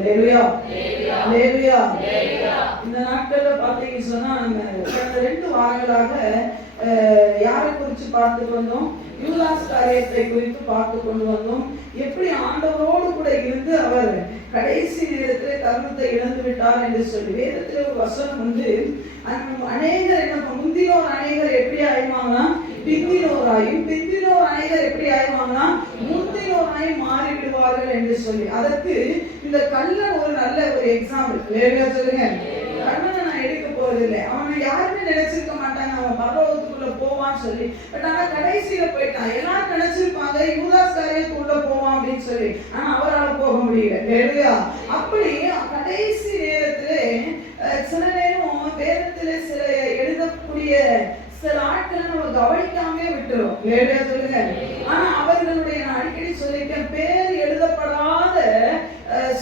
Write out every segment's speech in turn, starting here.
அல்லேலூயா அல்லேலூயா. இந்த நாட்கள்ல பாத்தீங்கன்னு சொன்னா கடந்த 2 வாரங்களாக யாரை குறித்து பார்த்து வந்தோம்? யூதாஸ் காரியத்தை குறித்து பார்த்து கொண்டு வந்தோம். எப்படி ஆண்டவரோடு கூட இருந்து அவர் கடைசி நேரத்தில் தருணத்தை இழந்து விட்டார் என்று சொல்லி வேதத்தில் ஒரு வசனம் உண்டு. அநேகர் என்ன முந்தினோர் அநேகர் எப்படி ஆயிடுவாங்கன்னா பிந்தினோராயும், பிந்தினோர் அநேகர் எப்படி ஆயிடுவாங்கன்னா முந்தினோராய் மாறி விடுவார்கள் என்று சொல்லி. அதற்கு இந்த கள்ளன் ஒரு நல்ல ஒரு எக்ஸாம்பிள். சொல்லுங்க, கண்ணனை நான் எடுக்க போறதில்லை. அவனை யாருமே நினைச்சிருக்க மாட்டாங்க அவன் பரலோகத்துக்குள்ள போவான்னு சொல்லி. பட் ஆனா கடைசியில போயிட்டான். எல்லாரும் நினைச்சிருப்பாங்க யூதாஸ் காரியத்துக்குள்ள போவான் அப்படின்னு சொல்லி. ஆனா அவரால் போக முடியல. அப்படி கடைசி நேரத்திலே சில நேரம் வேதத்திலே சில எழுதக்கூடிய சில ஆட்களை நம்ம கவனிக்காம விட்டுரும். சொல்லுங்க. ஆனா அவர்களுடைய நான் அடிக்கடி சொல்லிட்டேன், பேர் எழுதப்படாத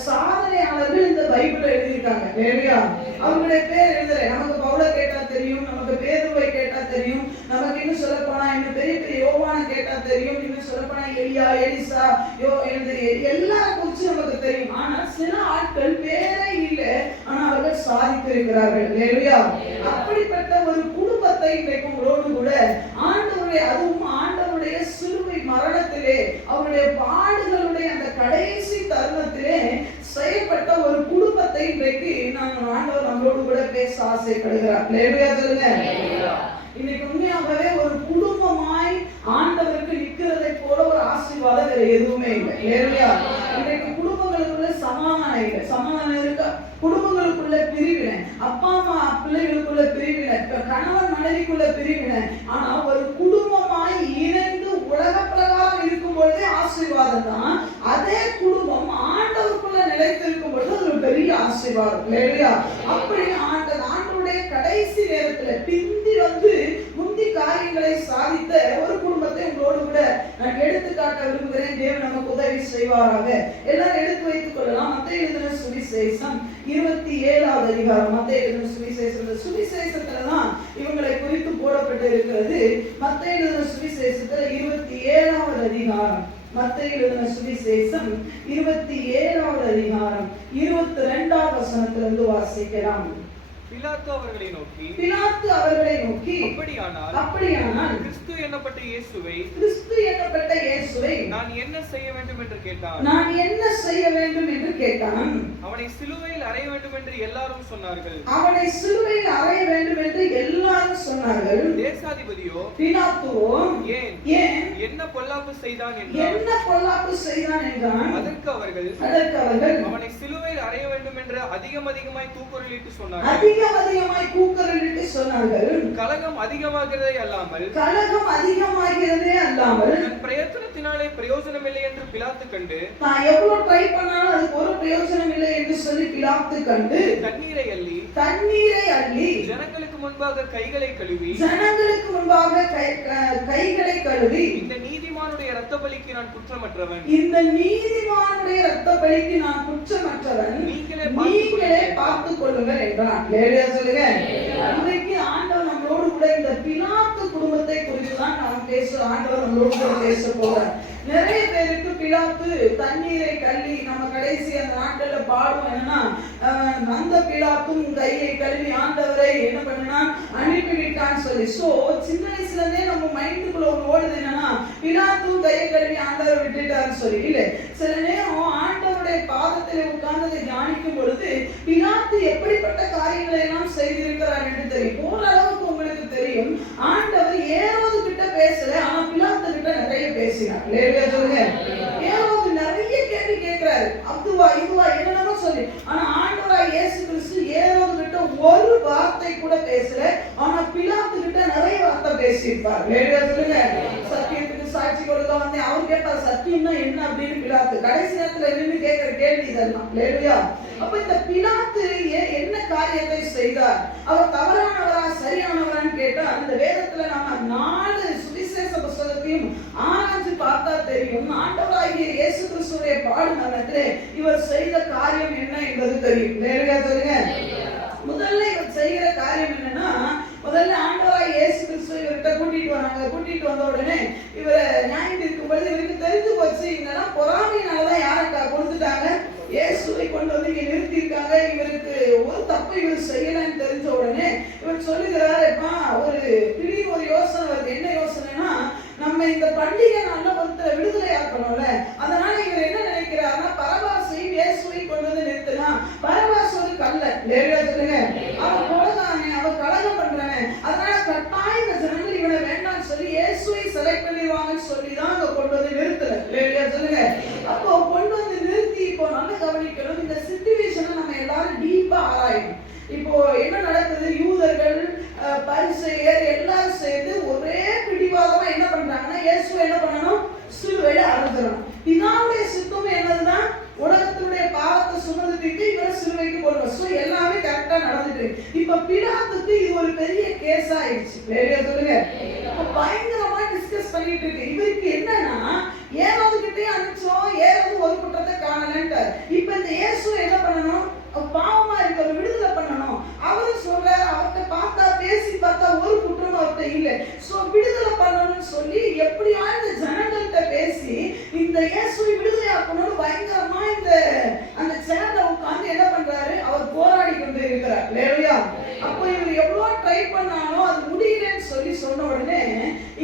சாதனையாளர்கள் இந்த பைபிளை எழுதியிருக்காங்க. அவங்களுடைய பேர் எழுதல. நமக்கு பவுல கேட்டா தெரியும், நமக்கு பேதுருவை கேட்டா தெரியும், நமக்கு இன்னும் சொல்ல போனா இன்னும் பெரிய பெரிய யோவான கேட்டா தெரியும், இன்னும் சொல்ல போனா எலியா, எலிசா, எல்லாரும் குறிச்சு நமக்கு தெரியும். ஆனா சில ஆட்கள் பேரே இல்லை, ஆனா அவர்கள் சாதித்திருக்கிறார்கள். அப்படிப்பட்ட ஒரு குடும்பத்தை இன்றைக்கு உங்களோடு கூட ஆண்டவருடைய, அதுவும் ஆண்டவருடைய சிலுவை மரணத்திலே அவருடைய பாடுகளுடைய அந்த கடைசி தருணத்திலே செயல்பட்ட ஒரு குடும்பத்தை இன்றைக்கு நாங்கள் ஆண்டவர் நம்மளோடு கூட பேச ஆசைப்படுகிறார். சொல்லுங்க. இன்னைக்கு உண்மையாகவே ஒரு குடும்பமாய் ஆண்டவருக்கு நிற்கிறதை போல ஒரு ஆசீர்வாதம் வேற எதுவுமே இல்லை. இன்றைக்கு குடும்பங்களுக்குள்ள சமாதானம் இல்லை. சமாதானம் இருக்கா? குடும்பங்களுக்குள்ள பிரிவினை, அப்பா அம்மா பிள்ளைகளுக்குள்ள பிரிவினை, கணவன் மனைவிக்குள்ள பிரிவினை. ஆனா ஒரு குடும்பமாய் இணைந்து உலக பிரகாரம் இருக்கும் பொழுதே ஆசீர்வாதம் தான். அதே குடும்பம் ஆண்டவருக்குள்ள நிலைத்திருக்கும் பொழுது அது ஒரு பெரிய ஆசீர்வாதம். அப்படி ஆண்டவருடைய கடைசி நேரத்துல பிந்தி வந்து முந்தி காரியங்களை சாதித்த ஒரு குடும்பத்தை உங்களோடு கூட நான் எடுத்து காட்ட விரும்புகிறேன். தேவன் நமக்கு உதவி செய்வாராக. எல்லாரும் எடுத்து வைத்துக் கொள்ளலாம். மத்தேயு எழுதின சுவிசேஷம் 27வது அதிகாரம். மத்தேயு எழுதின சுவிசேஷம், சுவிசேஷத்துலதான் இவங்களை குறித்து போடப்பட்டு இருக்கிறது. மத்தேயு எழுதின சுவிசேஷத்துல 27வது அதிகாரம். மத்தேயு எழுதின சுவிசேஷம் 27வது அதிகாரம் 22வது வசனத்திலிருந்து வாசிக்கலாம். பிலாத்து அவர்களை நோக்கி, அப்படியானால் கிறிஸ்து என்னப்பட்ட இயேசுவை நான் என்ன செய்ய வேண்டும் என்று கேட்டான். அவனை சிலுவையில் அறைய வேண்டும் என்று எல்லாரும் சொன்னார்கள். தேசாதிபதியோ பிலாத்துவோ ஏன் என்ன பொல்லாப்பு செய்தான் என்றான். அதற்கு அவர்கள் அவனை சிலுவையில் அறைய வேண்டும் என்று அதிகமாய் கூக்குரலிட்டு சொன்னார்கள். கலகம் அதிகமாகிறதே அல்லாமல் தன் பிரயத்தனத்தினாலே பிரயோஜனம் இல்லை என்று பிலாத்து கண்டு, நான் எவ்வளவு ட்ரை பண்ணாலும் அதுக்கு ஒரு பிரயோஜனம் இல்லை என்று சொல்லி பிலாத்து கண்டு தண்ணீரை அள்ளி ஜனங்களுக்கு முன்பாக கைகளை கழுவி இந்த நீதிமானுடைய இரத்த பலிக்கு நான் குற்றமற்றவன், நீங்களே பார்த்துக் கொள்ளுங்கள் என்றான். சொல்லுங்க. இன்றைக்கு ஆண்டவர் நம்மளோடு கூட இந்த பிலாத்து குடும்பத்தை குறித்து தான் நாம் ஆண்டவர் நம்மளோடு கூட பேச போறார். நிறைய பேருக்கு பிலாத்து தண்ணீரை கழுவி, நம்ம கடைசி அந்த நாட்கள்ல பாடுவோம் என்னன்னா, அந்த பிலாத்தும் கையை கழுவி ஆண்டவரை என்ன பண்ணா அனுப்பிவிட்டான்னு சொல்லி. சோ சின்ன வயசுல இருந்தே நம்ம மைண்டுக்குள்ள ஒரு ஓடுது என்னன்னா, பிலாத்தும் கையை கழுவி ஆண்டவரை விட்டுட்டாருன்னு சொல்லி. இல்ல, சில நேரம் ஆண்டவருடைய பாதத்திலே உட்கார்ந்ததை தியானிக்கும் பொழுது பிலாத்து எப்படிப்பட்ட காரியங்களை எல்லாம் செய்திருக்கிறார் என்று தெரியும். ஓரளவுக்கு உங்களுக்கு தெரியும். ஆண்டவர் ஏரோது கிட்ட பேசல, ஆனா பிலாத்து கிட்ட நிறைய பேசினார். சொல்லுங்க. ஏரோது நிறைய கேள்வி கேட்கிறாரு, அதுவா இதுவா என்னென்னமோ சொல்லி. ஆனா ஆண்டவராய் இயேசு கிறிஸ்து ஏரோது கிட்ட ஒரு வார்த்தை கூட பேசல, ஆனா பிலாத்து கிட்ட நிறைய வார்த்தை பேசியிருப்பார். சொல்லுங்க. சத்தியத்துக்கு சாட்சி கொடுக்க வந்து அவர் கேட்டார், சத்தியம்னா என்ன அப்படின்னு பிலாத்து. கடைசி நேரத்துல இருந்து கேட்கிற கேள்வி இதெல்லாம். அப்ப இந்த பிலாத்து என்ன காரியத்தை செய்தார்? அவர் தவறானவரா சரியானவரான்னு கேட்டா, அந்த வேதத்துல நம்ம 4 சுவிசேஷ புத்தகத்தையும் ஆராய்ச்சி பார்த்தா தெரியும். ஆண்டவராகிய இயேசு கிறிஸ்துவின் பாடு மரணத்திலே இவர் செய்த காரியம் என்ன என்பது தெரியும். சொல்லுங்க. முதல்ல இவர் செய்கிற காரியம் என்னன்னா, முதல்ல ஆண்டவராய் இயேசு கிறிஸ்து இவர்கிட்ட கூட்டிட்டு வந்தாங்க. கூட்டிட்டு வந்த உடனே இவரை நியாயம் இருக்கும்போது இவருக்கு தெரிஞ்சு போச்சு, இதெல்லாம் பொறாமையினாலதான் யாரை கொடுத்துட்டாங்க, இயேசுவை கொண்டு வந்து இங்க நிறுத்தியிருக்காங்க. இவருக்கு ஒரு தப்பு இவர் செய்யலன்னு தெரிஞ்ச உடனே இவர் சொல்லுகிறாருப்பா, ஒரு திடீர்னு ஒரு யோசனை வருது. என்ன யோசனைனா, நம்ம இந்த பண்டிகை நல்ல ஒருத்தரை விடுதலை ஆக்கணும்ல. அதனால இவர் என்ன நினைக்கிறாருன்னா, பரபாசையும் இயேசுவை கொண்டு வந்து நிறுத்தலாம். பரபாஸ் ஒரு கல்ல, லேடியா சொல்லுங்க, அவன் கொலகாரன், அவன் கலகம் பண்றவன். அதனால கட்டாயம் இந்த ஜனங்கள் இவனை வேண்டாம்னு சொல்லி இயேசுவை செலக்ட் பண்ணிடுவாங்கன்னு சொல்லி தான் அங்க கொண்டு வந்து நிறுத்தல, லேடியா சொல்லுங்க. அப்போ கொண்டு வந்து நிறுத்தி இப்போ நல்லா கவனிக்கணும். இந்த சிச்சுவேஷனை நம்ம எல்லாரும் டீப்பா ஆராயணும். இப்போ என்ன நடக்குது, யூதர்கள் பரிசேயர் எல்லாரும் சேர்ந்து ஒரே பிடிவாதமா என்ன பண்றாங்கன்னா, இயேசுவை என்ன பண்ணணும், சிலுவையில அறைஞ்சிடணும். பிதாவுடைய சித்தம் என்னதுன்னா, உலகத்தினுடைய பாவத்தை சுமந்துட்டு இவரை சிலுவைக்கு போடுவோம். சோ எல்லாமே கரெக்டா நடந்துட்டு. இப்ப பிலாத்துக்கு இது ஒரு பெரிய கேஸ் ஆயிடுச்சு, லேடியா சொல்லுங்க. பயங்கரமா டிஸ்கஸ் பண்ணிட்டு இருக்கு. இவருக்கு என்னன்னா, ஏதாவது கிட்டே அனுப்பிச்சோம், ஏதாவது ஒரு குற்றத்தை காணலன்ட்டு. இப்ப இந்த இயேசு என்ன பண்ணணும், பாவமா இருக்க விடுதலை பண்ணணும். அவரும் சொல்றாரு, அவர்கிட்ட பார்த்தா பேசி பார்த்தா ஒரு குற்றம் அவர்கிட்ட இல்லை. சோ விடுதலை பண்ணணும்னு சொல்லி எப்படியா இந்த ஜனங்கள்கிட்ட பேசி இந்த இயேசுவை விடுதலை ஆக்கணும்னு பயங்கரமா இந்த அந்த சேர்ல உட்கார்ந்து என்ன பண்றாரு, அவர் போராடி கொண்டு இருக்கிறார், லேடியா. அப்போ இவர் எவ்வளவு ட்ரை பண்ணாலும் அது முடியலன்னு சொல்லி சொன்ன உடனே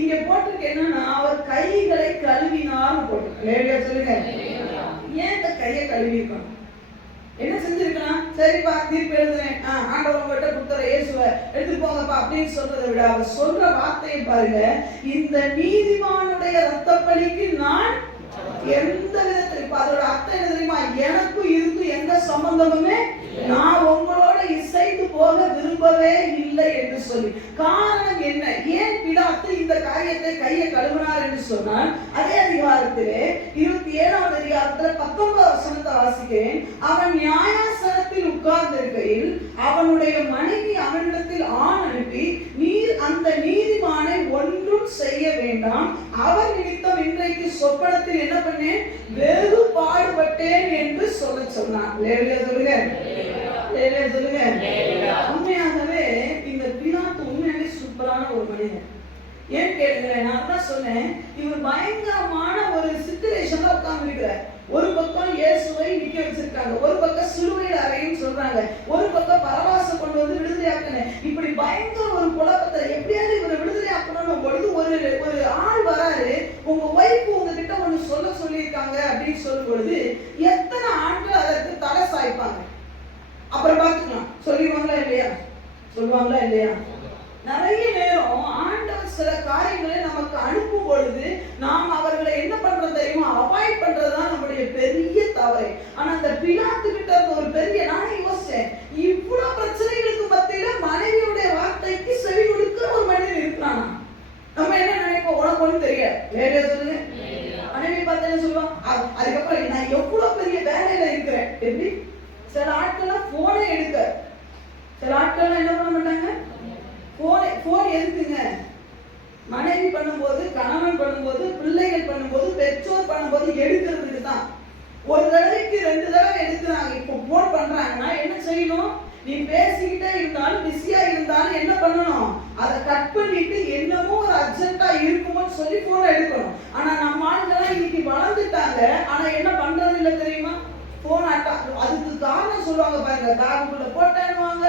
இங்க போட்டுருக்கு என்னன்னா, அவர் கைகளை கழுவினார்னு போட்டு, லேடியா சொல்லுங்க. ஏன் இந்த கையை கழுவி இருக்கணும், என்ன செஞ்சிருக்கலாம்? சரிப்பா, தீர்ப்பு எழுதுறேன், ஆண்டவர் உங்ககிட்ட கொடுத்துற இயேசுவை எடுத்து போங்கப்பா அப்படின்னு சொல்றதை விட அவர் சொல்ற வார்த்தையை பாருங்க, இந்த நீதிமானுடைய ரத்த பலிக்கு நான் எந்த விதத்தில், அதோட அர்த்தம் என்ன தெரியுமா, எனக்கும் இதுக்கும் எந்த சம்பந்தமுமே, நான் உங்களோட இசைந்து போக விரும்பவே இல்லை என்று சொல்லி. காரணம் என்ன, ஏன் பிலாத்து இந்த காரியத்தை கையை கழுவினார் என்று சொன்னால், அதே அதிகாரத்திலே 27வது அதிகாரத்துல 19வது வசனத்தை வாசிக்கிறேன். அவன் நியாயாசனத்தில் உட்கார்ந்து இருக்கையில் அவனுடைய மனைவி அவனிடத்தில் ஆண் அனுப்பி, நீர் அந்த நீதிமானை ஒன்றும் செய்ய வேண்டாம், அவர் நிமித்தம் இன்றைக்கு சொப்பனத்தில் என்ன பண்ணேன், வெகு பாடுபட்டேன் என்று சொல்ல சொன்னான். லேவியா சொல்லுங்க, லேவியா சொல்லுங்க. உண்மையாகவே இந்த பிலாத்து உண்மையாகவே சூப்பரான ஒரு மனிதன். ஏன் கேளுங்களேன், நான் தான் சொன்னேன், இவர் பயங்கரமான ஒரு சிச்சுவேஷன்ல உட்கார்ந்து இருக்கிறார். ஒரு பக்கம் இயேசுவை நிக்க வச்சிருக்காங்க, ஒரு பக்கம் சிலுவையில் அறையும் சொல்றாங்க, ஒரு பக்கம் பரபாச கொண்டு வந்து விடுதலை ஆக்கணும். இப்படி பயங்கர ஒரு குழப்பத்தை எப்படியாவது இவரை விடுதலை ஆக்கணும் பொழுது ஒரு ஆள் வராரு, உங்க ஒய்ஃப் உங்ககிட்ட ஒண்ணு சொல்லியிருக்காங்க அப்படின்னு சொல்லும் பொழுது எத்தனை ஆண்கள் அதற்கு தலை சாய்ப்பாங்க? அப்புறம் பார்த்துக்கலாம், சொல்லிடுவாங்களா இல்லையா, சொல்லுவாங்களா இல்லையா? நிறைய நேரம் ஆண்டவர் சில காரியங்களை நமக்கு அனுப்பும் பொழுது நாம் அவர்களை என்ன பண்றது தெரியுமா, அவாய்ட் பண்றதுதான் நம்முடைய பெரிய தவறு. ஆனா அந்த பிலாத்து கிட்ட ஒரு பெரிய, நானே யோசிச்சேன், இவ்வளவு பிரச்சனைகளுக்கு மத்தியில மனைவியுடைய வார்த்தைக்கு செவி கொடுக்கிற ஒரு மனிதன் இருக்கிறானா? நம்ம என்ன நினைப்போம், உனக்கு ஒண்ணு தெரியாது, வேற சொல்லுங்க. மனைவி பார்த்து என்ன சொல்லுவான், அதுக்கப்புறம் நான் எவ்வளவு பெரிய வேலையில இருக்கிறேன். எப்படி சில ஆட்கள்லாம் போனே எடுக்க, சில ஆட்கள்லாம் என்ன பண்ண மாட்டாங்க, போன் எதுக்குங்க, மனைவி பண்ணும்போது, கணவன் பண்ணும்போது, பிள்ளைகள் பண்ணும்போது, பெற்றோர் பண்ணும்போது எடுக்கிறதுக்கு தான். ஒரு தடவைக்கு 2 தடவை எடுக்கிறாங்க. இப்போ போன் பண்றாங்கன்னா என்ன செய்யணும், நீ பேசிக்கிட்டே இருந்தாலும் பிஸியா இருந்தாலும் என்ன பண்ணணும், அதை கட் பண்ணிட்டு என்னமோ ஒரு அர்ஜென்ட்டா இருக்குமோ சொல்லி போன் எடுக்கணும். ஆனா நம்ம ஆளுங்கெல்லாம் இன்னைக்கு வளர்ந்துட்டாங்க, ஆனா என்ன பண்றது இல்லை தெரியுமா, போன் அதுக்கு காரணம் சொல்லுவாங்க பாருங்க, பேக்குள்ள போட்டேன்னுவாங்க,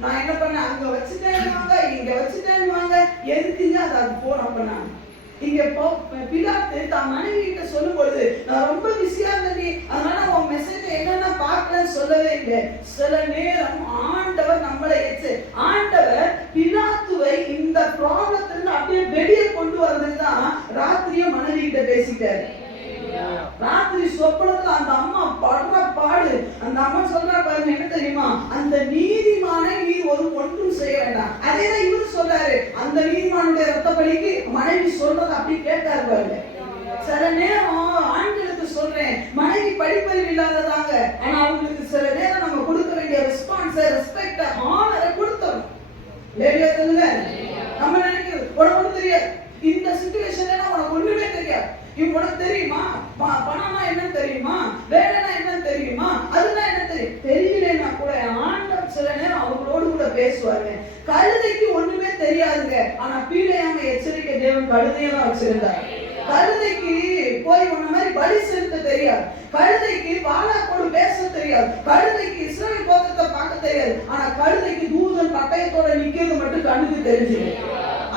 நான் என்ன பண்ணேன் அங்க வச்சுட்டேன்னுவாங்க, இங்க வச்சுட்டேன்னுவாங்க. எதுக்குங்க அது போன் பண்ணாங்க? இங்க பிலாத்து தான் மனைவி கிட்ட சொல்லும் பொழுது, நான் ரொம்ப பிஸியா இருந்தேன், அதனால உன் மெசேஜ் என்னன்னா பார்க்கலன்னு சொல்லவே இல்லை. சில நேரம் ஆண்டவர் நம்மளை ஆண்டவர் பிலாத்துவை இந்த ப்ராப்ளத்திலிருந்து அப்படியே வெளியே கொண்டு வர்றதுக்கு தான் ராத்திரியும் மனைவி கிட்ட பேசிட்டாரு. ராத்திரி சொப்பனத்துல அந்த அம்மா படுற பாடு, அந்த அம்மா சொல்றா பாருங்க, என்ன தெரியுமா, அந்த நீதிமானை நீ ஒரு ஒன்றும் செய்ய வேண்டாம். அதேதான் இவரு சொல்றாரு, அந்த நீதிமானுடைய ரத்த பலிக்கு மனைவி சொல்றது அப்படி கேட்டாரு பாருங்க. சில நேரம் ஆண்களுக்கு சொல்றேன், மனைவி படிப்பறிவு இல்லாததாங்க, ஆனா அவங்களுக்கு சில நேரம் நம்ம கொடுக்க வேண்டிய ரெஸ்பான்ஸ், ரெஸ்பெக்ட், ஆனரை கொடுத்தோம். லேடியா சொல்லுங்க. நம்ம நினைக்கிறது உனக்கு ஒண்ணு தெரியாது, இந்த சிச்சுவேஷன்ல உனக்கு ஒண்ணுமே தெரியாது, உனக்கு தெரியுமா பணம்னா என்ன தெரியுமா, வேலைனா என்ன தெரியுமா, அதுதான் என்ன தெரியும், தெரியலன்னா கூட ஆண்டவர் சில நேரம் அவங்களோடு கூட பேசுவாங்க. கழுதைக்கு ஒண்ணுமே தெரியாதுங்க, ஆனா பீழையாம எச்சரிக்கை தேவன் கழுதையெல்லாம் வச்சிருந்தார். கழுதைக்கு போய் உன்ன மாதிரி பலி செலுத்த தெரியாது, கழுதைக்கு பாலாக்கோடு பேச தெரியாது, கழுதைக்கு இஸ்ரவேல் கோத்திரத்தை பார்க்க தெரியாது. ஆனா கழுதைக்கு தூதன் பட்டயத்தோட நிக்கிறது மட்டும் கண்ணுக்கு தெரிஞ்சு.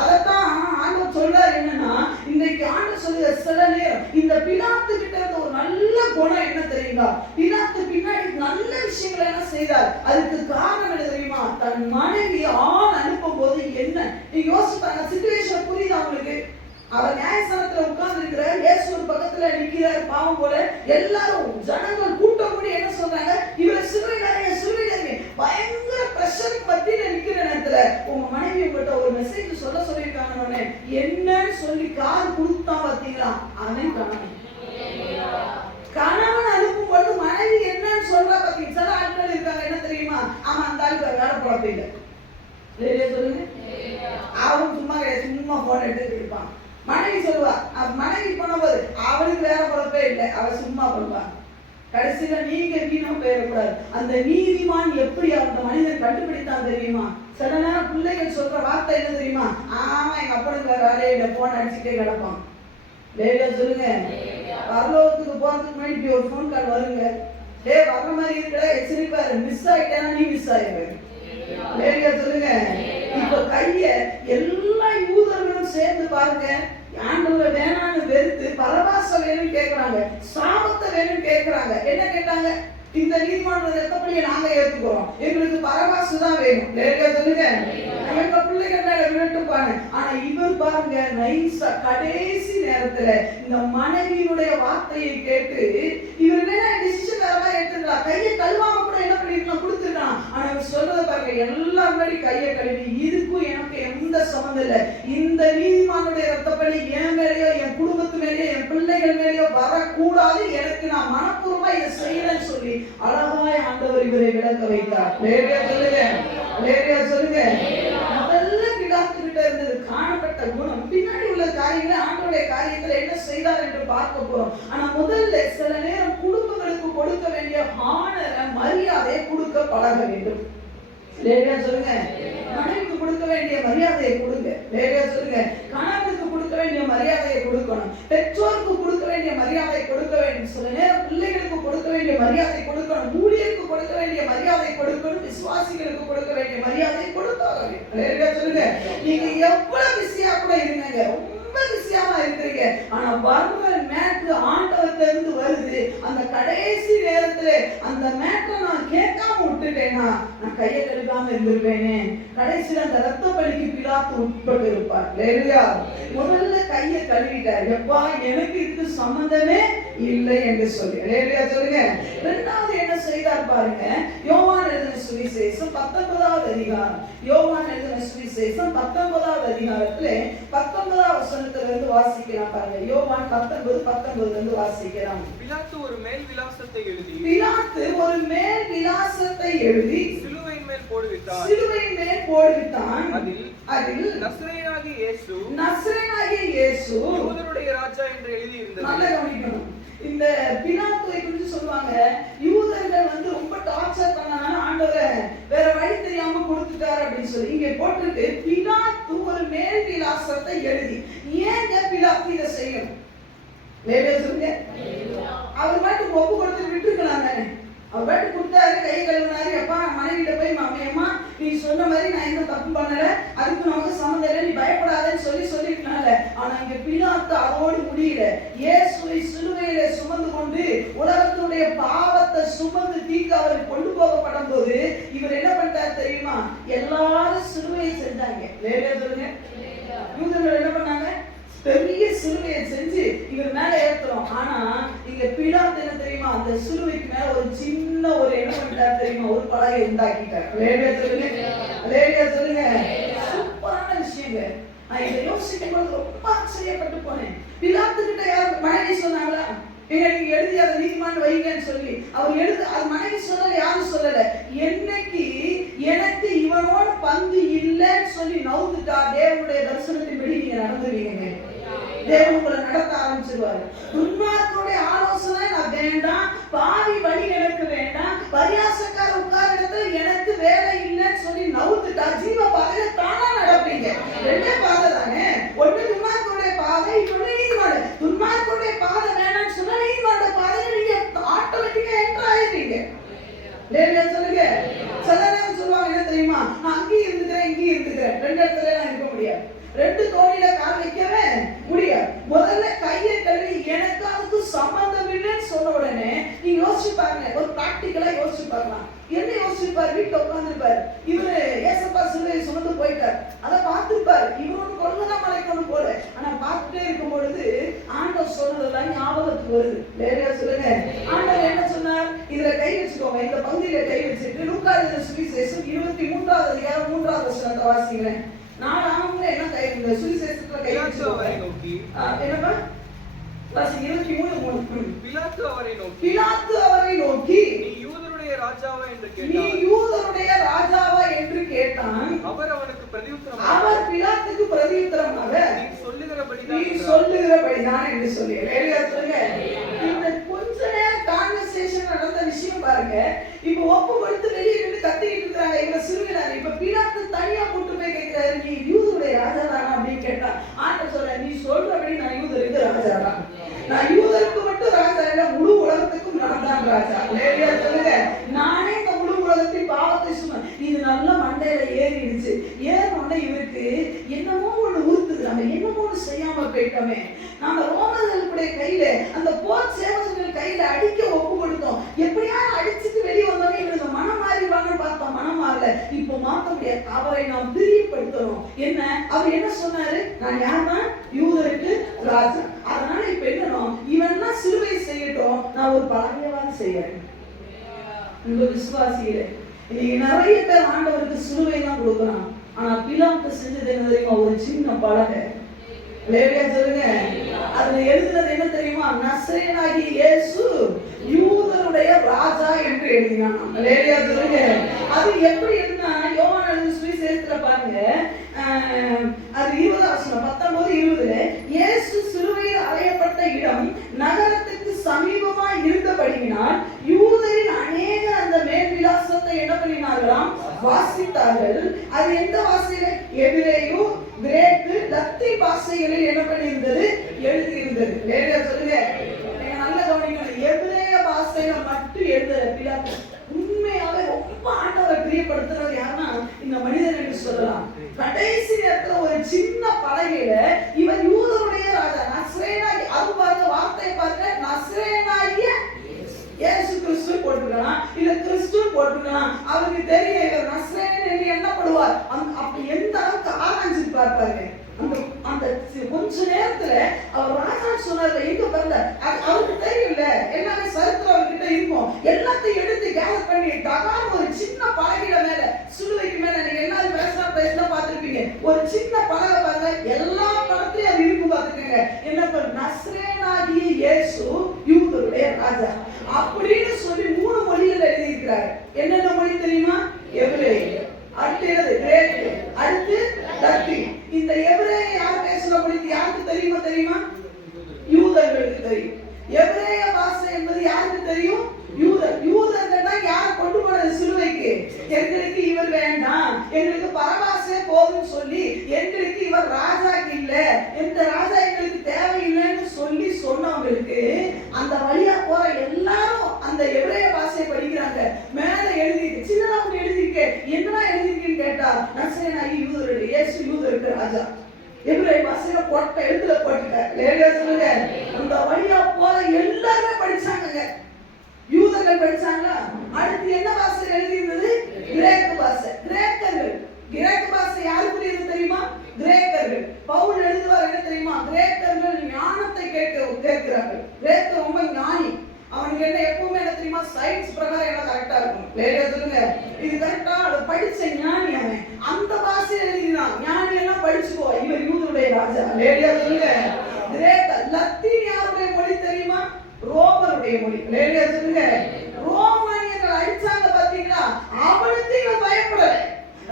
அதத்தான் ஆண்டவர் சொல்றாரு என்னன்னா, இன்னைக்கு ஆண்டவர் சொல்லுற சில நேரம் இந்த பிலாத்து கிட்ட இருந்த ஒரு நல்ல குணம் என்ன தெரியுமா? பிலாத்து பின்னாடி நல்ல விஷயங்களை என்ன செய்தார்? அதுக்கு காரணம் என்ன தெரியுமா? தன் மனைவி ஆண் அனுப்பும் போது என்ன யோசிப்பாங்க. சிச்சுவேஷன் புரியுது அவங்களுக்கு. அவர் நியாயஸ்தானத்துல உட்கார்ந்து இருக்கிறார், இயேசு ஒரு பக்கத்துல நிக்கிறார் பாவம் போல. எல்லாரும் ஜனங்கள் கூட்டம் கூடி என்ன சொல்றாங்க? இவரை சிலுவையிலாதீங்க, சிலுவையிலாதீங்க. பயங்கர பிரஷருக்கு மத்தியில நிக்கிற நேரத்துல உங்க மனைவி உங்கள்கிட்ட ஒரு மெசேஜ் சொல்லிருக்காங்க. என்னன்னு சொல்லி கார் கொடுத்தா பாத்தீங்களா? அவன் கணவன் அனுப்பும் பொழுது மனைவி என்னன்னு சொல்றா பாத்தீங்க. சில ஆட்கள் இருக்காங்க என்ன தெரியுமா? ஆமா அந்த ஆளுக்கு வேலை குழப்பம் இல்லை சொல்லுங்க. அவன் சும்மா போன் எடுத்துட்டு இருப்பான். மனைவி சொல்லுவா, மனைவி பண்ணும்போது அவனுக்கு வேற குழப்பே இல்லை, அவ சும்மா பண்ணுவான். கடைசியில நீங்க வீணம் போயிடக்கூடாது. அந்த நீதிமான் எப்படி அந்த மனிதன் கண்டுபிடித்தான் தெரியுமா? சில நேரம் பிள்ளைகள் சொல்ற வார்த்தை என்ன தெரியுமா? ஆமா எங்க அப்பனுக்கு வேற வேலையை இல்லை, போன் அடிச்சுட்டே கிடப்பான். லேடியா சொல்லுங்க. பரலோகத்துக்கு போறதுக்கு முன்னாடி ஒரு போன் கால் வருங்க. வர்ற மாதிரி இருக்கிற எச்சரிப்பாரு, மிஸ் ஆயிட்டேன்னா நீ மிஸ் ஆயிடுவேன். லேடியா சொல்லுங்க. இப்ப கைய எல்லா யூதர்களும் சேர்ந்து பாருங்க, ஆண்டவரை வேணான்னு வெறுத்து பரவாசம் வேணும்னு கேட்கிறாங்க, சாபத்தை வேணும்னு கேட்கிறாங்க. என்ன கேட்டாங்க? இந்த நீதிமன்ற ரத்தப்படியை நாங்க ஏத்துக்கிறோம், எங்களுக்கு பரவாசு தான் வேணும். லேடியா சொல்லுங்க. எங்க பிள்ளைகள் மேல விட்டுப்பாங்க. ஆனா இவர் பாருங்க நைசா கடைசி நேரத்துல இந்த மனைவியினுடைய வார்த்தையை கேட்டு இவர் என்ன டிசிஷன் வேறமா எடுத்துக்கலாம். கையை கழுவாம கூட என்ன பண்ணிருக்கலாம், கொடுத்துருக்கலாம். ஆனா இவர் சொல்றத பாருங்க, எல்லாம் முன்னாடி கையை கழுவி, இதுக்கும் எனக்கு எந்த சம்மந்தம் இல்லை, இந்த நீதிமானுடைய ரத்தப்படி என் மேலேயோ என் குடும்பத்து மேலேயோ என் பிள்ளைகள் மேலேயோ வரக்கூடாது, எனக்கு நான் மனப்பூர்வமா இதை செய்யறேன்னு சொல்லி அழகாய் ஆண்டவர் இவரை விளக்க வைத்தார். லேடியா சொல்லுங்க. லேடியா சொல்லுங்க. முதல்ல பிலாத்து கிட்ட இருந்தது காணப்பட்ட குணம். பின்னாடி உள்ள காரியங்களை ஆண்டவருடைய காரியத்துல என்ன செய்தார் என்று பார்க்க போறோம். ஆனா முதல்ல சில நேரம் குடும்பங்களுக்கு கொடுக்க வேண்டிய ஆணர மரியாதையை கொடுக்க பழக வேண்டும். லேடியா சொல்லுங்க. மனைவிக்கு கொடுக்க வேண்டிய மரியாதையை கொடுங்க. லேடியா சொல்லுங்க. கணவனுக்கு கொடுக்க வேண்டிய மரியாதையை கொடுக்கணும். பெற்றோருக்கு கொடுக்க வேண்டிய மரியாதை கொடுக்க வேண்டும். சில நேரம் பிள்ளைகளுக்கு கொடுக்க வேண்டிய மரியாதை கொடுக்கணும். ஊழியருக்கு கொடுக்க வேண்டிய மரியாதை கொடுக்கணும். விசுவாசிகளுக்கு கொடுக்க வேண்டிய மரியாதை கொடுத்தாங்க. லேடியா சொல்லுங்க. நீங்க எவ்வளவு பிஸியா கூட இருங்க, ரொம்ப பிஸியாவா இருக்கிறீங்க, ஆனா வர்ற மேட்ரு ஆண்டவர்கிட்ட இருந்து வருது. அந்த கடைசி நேரத்துல அந்த மேட்ரை நான் கேட்காம விட்டுட்டேன்னா நான் கையை கழுகாம இருந்திருப்பேனே. கடைசியில அந்த ரத்த பலிக்கு பிலாத்து உட்பட்டு இருப்பார். லேடியா முதல்ல கையை கழுவிட்டார். எப்பா எனக்கு இதுக்கு சம்பந்தமே இல்லை என்று சொல்லி. லேடியா சொல்லுங்க. இரண்டாவது என்ன செய்தார் பாருங்க. யோவான் எழுதின சுவிசேஷம் 19வது அதிகாரம். யோவான் எழுதின சுவிசேஷம் 19வது அதிகாரத்துல 19வது வசனத்துல இருந்து வாசிக்கலாம் பாருங்க. யோவான் 19:19 இருந்து வாசிக்கலாம். பிலாத்து ஒரு மேல் விலாசத்தை எழுதி சிலுவையின் மேல் போடுவித்தான். அதில் நசரேயனாகிய இயேசு யூதருடைய ராஜா என்று எழுதி இருந்தது. நல்லா கவனிக்கணும். இந்த பிலாத்துவை குறித்து சொல்லுவாங்க, யூதர்கள் ரொம்ப டார்ச்சர் பண்ணனால ஆண்டவர் வேற வழி தெரியாம கொடுத்துட்டாரு அப்படின்னு சொல்லி இங்க போட்டுட்டு பிலாத்து ஒரு மேல் விலாசத்தை எழுதி. ஏங்க பிலாத்து இதை செய்யணும்? சொல்லுங்க. அவர் மட்டும் ஒப்பு கொடுத்து விட்டுருக்கலாம் தானே. அவர் பாட்டு கொடுத்தாரு, கை கழுவினாரு. அப்பா மனைவிட்ட போய் மாமியம்மா நீ சொன்ன மாதிரி நான் எந்த தப்பு பண்ணல, அதுக்கு நமக்கு சம்மந்தம் இல்லை, நீ பயப்படாதன்னு சொல்லிருக்கனால. ஆனா இங்க பிலாத்து அதோடு முடியல. இயேசுவை சிலுவையில சுமந்து கொண்டு உலகத்துடைய பாவத்தை சுமந்து தீர்க்க அவர் கொண்டு போகப்படும் போது இவர் என்ன பண்ணிட்டார் தெரியுமா? எல்லாரும் சிலுவையை செஞ்சாங்க. லேடியா சொல்லுங்க. யூதர்கள் என்ன பண்ணாங்க? பெரிய சிலுவையை செஞ்சு இவர் மேல ஏத்துறோம். ஆனா இங்க பிலாத்து என்ன தெரியுமா? அந்த சிலுவைக்கு மேல ஒரு சின்ன ஒரு என்ன பண்ணிட்டார் தெரியுமா? ஒரு பலகை உண்டாக்கிட்டார். லேடியா சொல்லுங்க. லேடியா சொல்லுங்க. சூப்பரான விஷயங்க. நான் இதை யோசிக்கும் போது ரொம்ப ஆச்சரியப்பட்டு போனேன். பிலாத்து கிட்ட யாரும் மனைவி சொன்னாங்களா? நீங்க எழுதி அதை நீதிமான் வைங்கன்னு சொல்லி அவர் எழுது. அது மனைவி சொல்லல, யாரும் சொல்லல. என்னைக்கு எனக்கு இவனோட பங்கு இல்லைன்னு சொல்லி நவுந்துட்டா தேவனுடைய தரிசனத்தின்படி நீங்க நடந்துருவீங்க. தேவன் உங்களை நடத்த ஆரம்பிச்சிருவாரு. துன்மார்க்கனுடைய ஆலோசனை நான் வேண்டாம், பாவி வழி எனக்கு வேண்டாம், பரியாசக்கார உட்கார இடத்துல எனக்கு வேலை இல்லைன்னு சொல்லி நவுந்துட்டா ஜீவ பாதையில தானா நடப்பீங்க. ரெண்டே பாதை தானே. ஒண்ணு துன்மார்க்கனுடைய பாதை, இன்னொன்னு நீதிமான். துன்மார்க்கனுடைய பாதை வேணாம்னு சொன்னா நீதிமானோட பாதையில நீங்க லேலியா சொல்லுங்க. சில நேரம் சொல்லுவாங்க என்ன தெரியுமா, நான் அங்கேயும் இருந்துக்கிறேன் இங்கேயும் இருந்துக்கிறேன், ரெண்டு இடத்துல நான் இருக்க முடியாது, ரெண்டு தோணியில கால் வைக்கவே முடியாது. முதல்ல கையை கழுவி எனக்கு அதுக்கு சம்பந்தம் இல்லைன்னு சொன்ன உடனே நீங்க யோசிச்சு பாருங்க, ஒரு பிராக்டிக்கலா யோசிச்சு பாருங்க. என்ன யோசிச்சிருப்பாரு? வீட்டுல உட்கார்ந்துருப்பாரு, இவரு ஏசப்பா சிலுவையை சுமந்து போயிட்டார், அதை பார்த்திருப்பாரு. இவரோட கொள்கைதான் மலைக்கு ஒண்ணு போல, ஆனா பார்த்துட்டே இருக்கும் பொழுது ஆண்டவர் சொன்னதெல்லாம் ஞாபகத்துக்கு வருது. லேலியா சொல்லுங்க. ஆண்டவர் என்ன சொன்னார்? இதுல கை வச்சுக்கோங்க, இந்த பகுதியில கை வச்சுட்டு லூக்கா எழுதின சுவிசேஷம் 23வது அதிகாரம் 3வது வசனத்தை வாசிக்கிறேன். நான் அவங்க என்ன கை இந்த சுவிசேஷத்துல கை வச்சு அவரை நோக்கி என்னப்பா வாசி 23:3. பிலாத்து அவரை நோக்கி பிலாத்து அவரை நோக்கி நீ யூதருடைய ராஜாவா என்று நீ கேட்டார். யூதருடைய ராஜாவா என்று கேட்டான். அவர் அவனுக்கு பிரதியுத்தரமாக அவர் பிலாத்துக்கு பிரதியுத்தரமாக நீ சொல்லுகிறபடிதான் சொல்லுகிறபடிதான் என்று சொல்லி. லேலியா சொல்லுங்க. இந்த கொஞ்ச நேரம் கான்வர்சேஷன் நடந்த விஷயம் பாருங்க. இப்ப ஒப்பு கொடுத்து வெளியே நின்று கத்திக்கிட்டு இருக்காங்க, இவங்க சிறுவினார். இப்ப பிலாத்து தனியா கூட்டு போய் கேட்கிறாரு, நீ யூதருடைய ராஜா தானா அப்படின்னு கேட்டா ஆண்டவர் சொல்ற, நீ சொல்றபடி நான் யூதருக்கு ராஜா தான், நான் யூதருக்கு மட்டும் ராஜா இல்ல, முழு உலகத்துக்கும் நான் தான் ராஜா. லேலியா சொல்லுங்க. நானே இந்த முழு உலகத்தின் பாவத்தை சும இது நல்ல மண்டையில ஏறிடுச்சு. ஏறோட இவருக்கு என்னமோ ஒண்ணு உறுத்துது, நம்ம என்னமோ ஒண்ணு செய்யாம போயிட்டோமே, நாம ரோமர்களுடைய கையில அந்த போர் சேவகர்கள் கையில அடிக்க ஒப்பு கொடுத்தோம், எப்படியாவது அடிச்சுட்டு வெளியே வந்தோமே இவருக்கு மனம் மாறிடுவாங்கன்னு பார்த்தோம், மனம் மாறல. இப்போ மாத்த முடியாது, அவரை நாம் பிரியப்படுத்தணும். என்ன அவர் என்ன சொன்னாரு? நான் யாருன்னா யூதருக்கு ராஜா. அதனால இப்ப என்னணும், இவன்லாம் சிலுவை செய்யட்டும், நான் ஒரு பழமையவாதி செய்யறேன். உங்க விசுவாசியில இன்னைக்கு நிறைய பேர் ஆண்டவருக்கு சிலுவை தான் கொடுக்குறான், ஆனா பிலாத்து செஞ்சது என்ன தெரியுமா? ஒரு சின்ன பலகை. லேலியா சொல்லுங்க. அதுல எழுதுனது என்ன தெரியுமா? நசரேயனாகிய இயேசு யூதருடைய ராஜா என்று எழுதினான். லேலியா சொல்லுங்க. அது எப்படி எழுதினா, யோவான் எழுதின சுவிசேஷத்துல பாருங்க, அது 19:20 இயேசு சிலுவையில் அறையப்பட்ட இடம் நகரத்துக்கு சமீபமா இருந்தபடியினால் யூதரின் அநேக அந்த மேல் விலாசத்தை என்ன பண்ணினார்களாம்? வாசித்தார்கள். அது எந்த பாஷையில? எபிரேயு, கிரேக்கு, லத்தீன் பாஷைகளில் என்ன பண்ணியிருந்தது? எழுதியிருந்தது. லேலியா சொல்லுங்க. நீங்க நல்ல கவனிக்கணும், எபிரேய பாஷையில மட்டும் எழுதல பிலாத்து. உண்மையாவே ரொம்ப ஆண்டவரை பிரியப்படுத்துறது யாருன்னா இந்த மனிதன் என்று சொல்லலாம். கடைசி நேரத்துல ஒரு சின்ன பலகையில இவர் யூதருடைய ராஜா நசரேயனாகிய, அது பாருங்க வார்த்தை பாருங்க, நசரேயனாகிய இயேசு கிறிஸ்து போட்டுக்கலாம், இல்ல கிறிஸ்து போட்டுக்கலாம். அவருக்கு தெரியும் இவர் நசரேயன் என்று எண்ணப்படுவார். அப்படி எந்த அளவுக்கு ஆராய்ச்சிருப்பார் பாருங்க. அந்த கொஞ்ச நேரத்துல அவர் ராஜா சொன்னார்ல, எங்க வரல அவருக்கு தெரியல, எல்லாமே சரித்திரம் அவர்கிட்ட இருக்கும். எல்லாத்தையும் எடுத்து கேதர் பண்ணி டகார் ஒரு சின்ன பலகையில மேல, சிலுவைக்கு மேல நீங்க எல்லாரும் பேசுனா பார்த்திருப்பீங்க, ஒரு சின்ன பலகை பாருங்க, எல்லா படத்திலையும் அது இருக்கும் பார்த்துக்கங்க. என்ன? நசரேயனாகிய இயேசு யூதருடைய ராஜா அப்படின்னு சொல்லி 3 மொழிகள் எழுதியிருக்கிறார். என்னென்ன மொழி தெரியுமா? எபிரேய, அடுத்து கிரேக்கு, அடுத்து லத்தீன். இந்த எபிரேய யார் பேசுற மொழி யாருக்கு தெரியுமா? யூதர்களுக்கு தெரியும். எபிரேய பாஷை என்பது யாருக்கு தெரியும்? யூதர்கள் தான் யாரை கொண்டு போனது சிலுவைக்கு? எங்களுக்கு இவர் வேண்டாம், எங்களுக்கு பரபாசே போதும் சொல்லி, எங்களுக்கு இவர் ராஜா இல்ல, இந்த ராஜா எங்களுக்கு தேவையில்லைன்னு சொல்லி சொன்னவங்களுக்கு அந்த வழியா போற எல்லாரும் அந்த எபிரேய பாஷையை படிக்கிறாங்க. மேல எழுதிருக்கு, சின்னதா ஒண்ணு எழுதிருக்கு. என்னடா எழுதிருக்குன்னு கேட்டா, நசரேயனாகிய யூதருடைய இயேசு யூதருக்கு ராஜா. எபிரேய பாஷையில போட்ட எழுத்துல போட்டுட்டார். லேலியா சொல்லுங்க. அந்த வழியா போற எல்லாருமே படிச்சாங்க. யூதர்கள் படிச்சாங்களா? அடுத்து என்ன பாஷை எழுதியிருந்தது? கிரேக்கு பாஷை. கிரேக்கு பாஷை யாருக்குரியது தெரியுமா? கிரேக்கர்கள். பவுல் எழுதுவார் என்ன தெரியுமா? கிரேக்கர்கள் ஞானத்தை கேட்கிறார்கள். கிரேக்கு ரொம்ப ஞானி. அவனுக்கு என்ன எப்பவுமே என்ன தெரியுமா? சயின்ஸ் பிரகாரம் என்ன கரெக்டா இருக்கும். லேலியா சொல்லுங்க. இது கரெக்டா அதை படிச்ச ஞானி அவன். அந்த பாஷை எழுதினான். ஞானி எல்லாம் படிச்சுக்கோ, இவர் யூதருடைய ராஜா. லேலியா சொல்லுங்க. கிரேக்க, லத்தீன் யாருடைய மொழி தெரியுமா? ரோமருடைய மொழி. லேலியா சொல்லுங்க. ரோமானியர்கள் அடிச்சாங்க பாத்தீங்களா? அவனுக்கு இவன் பயப்படல,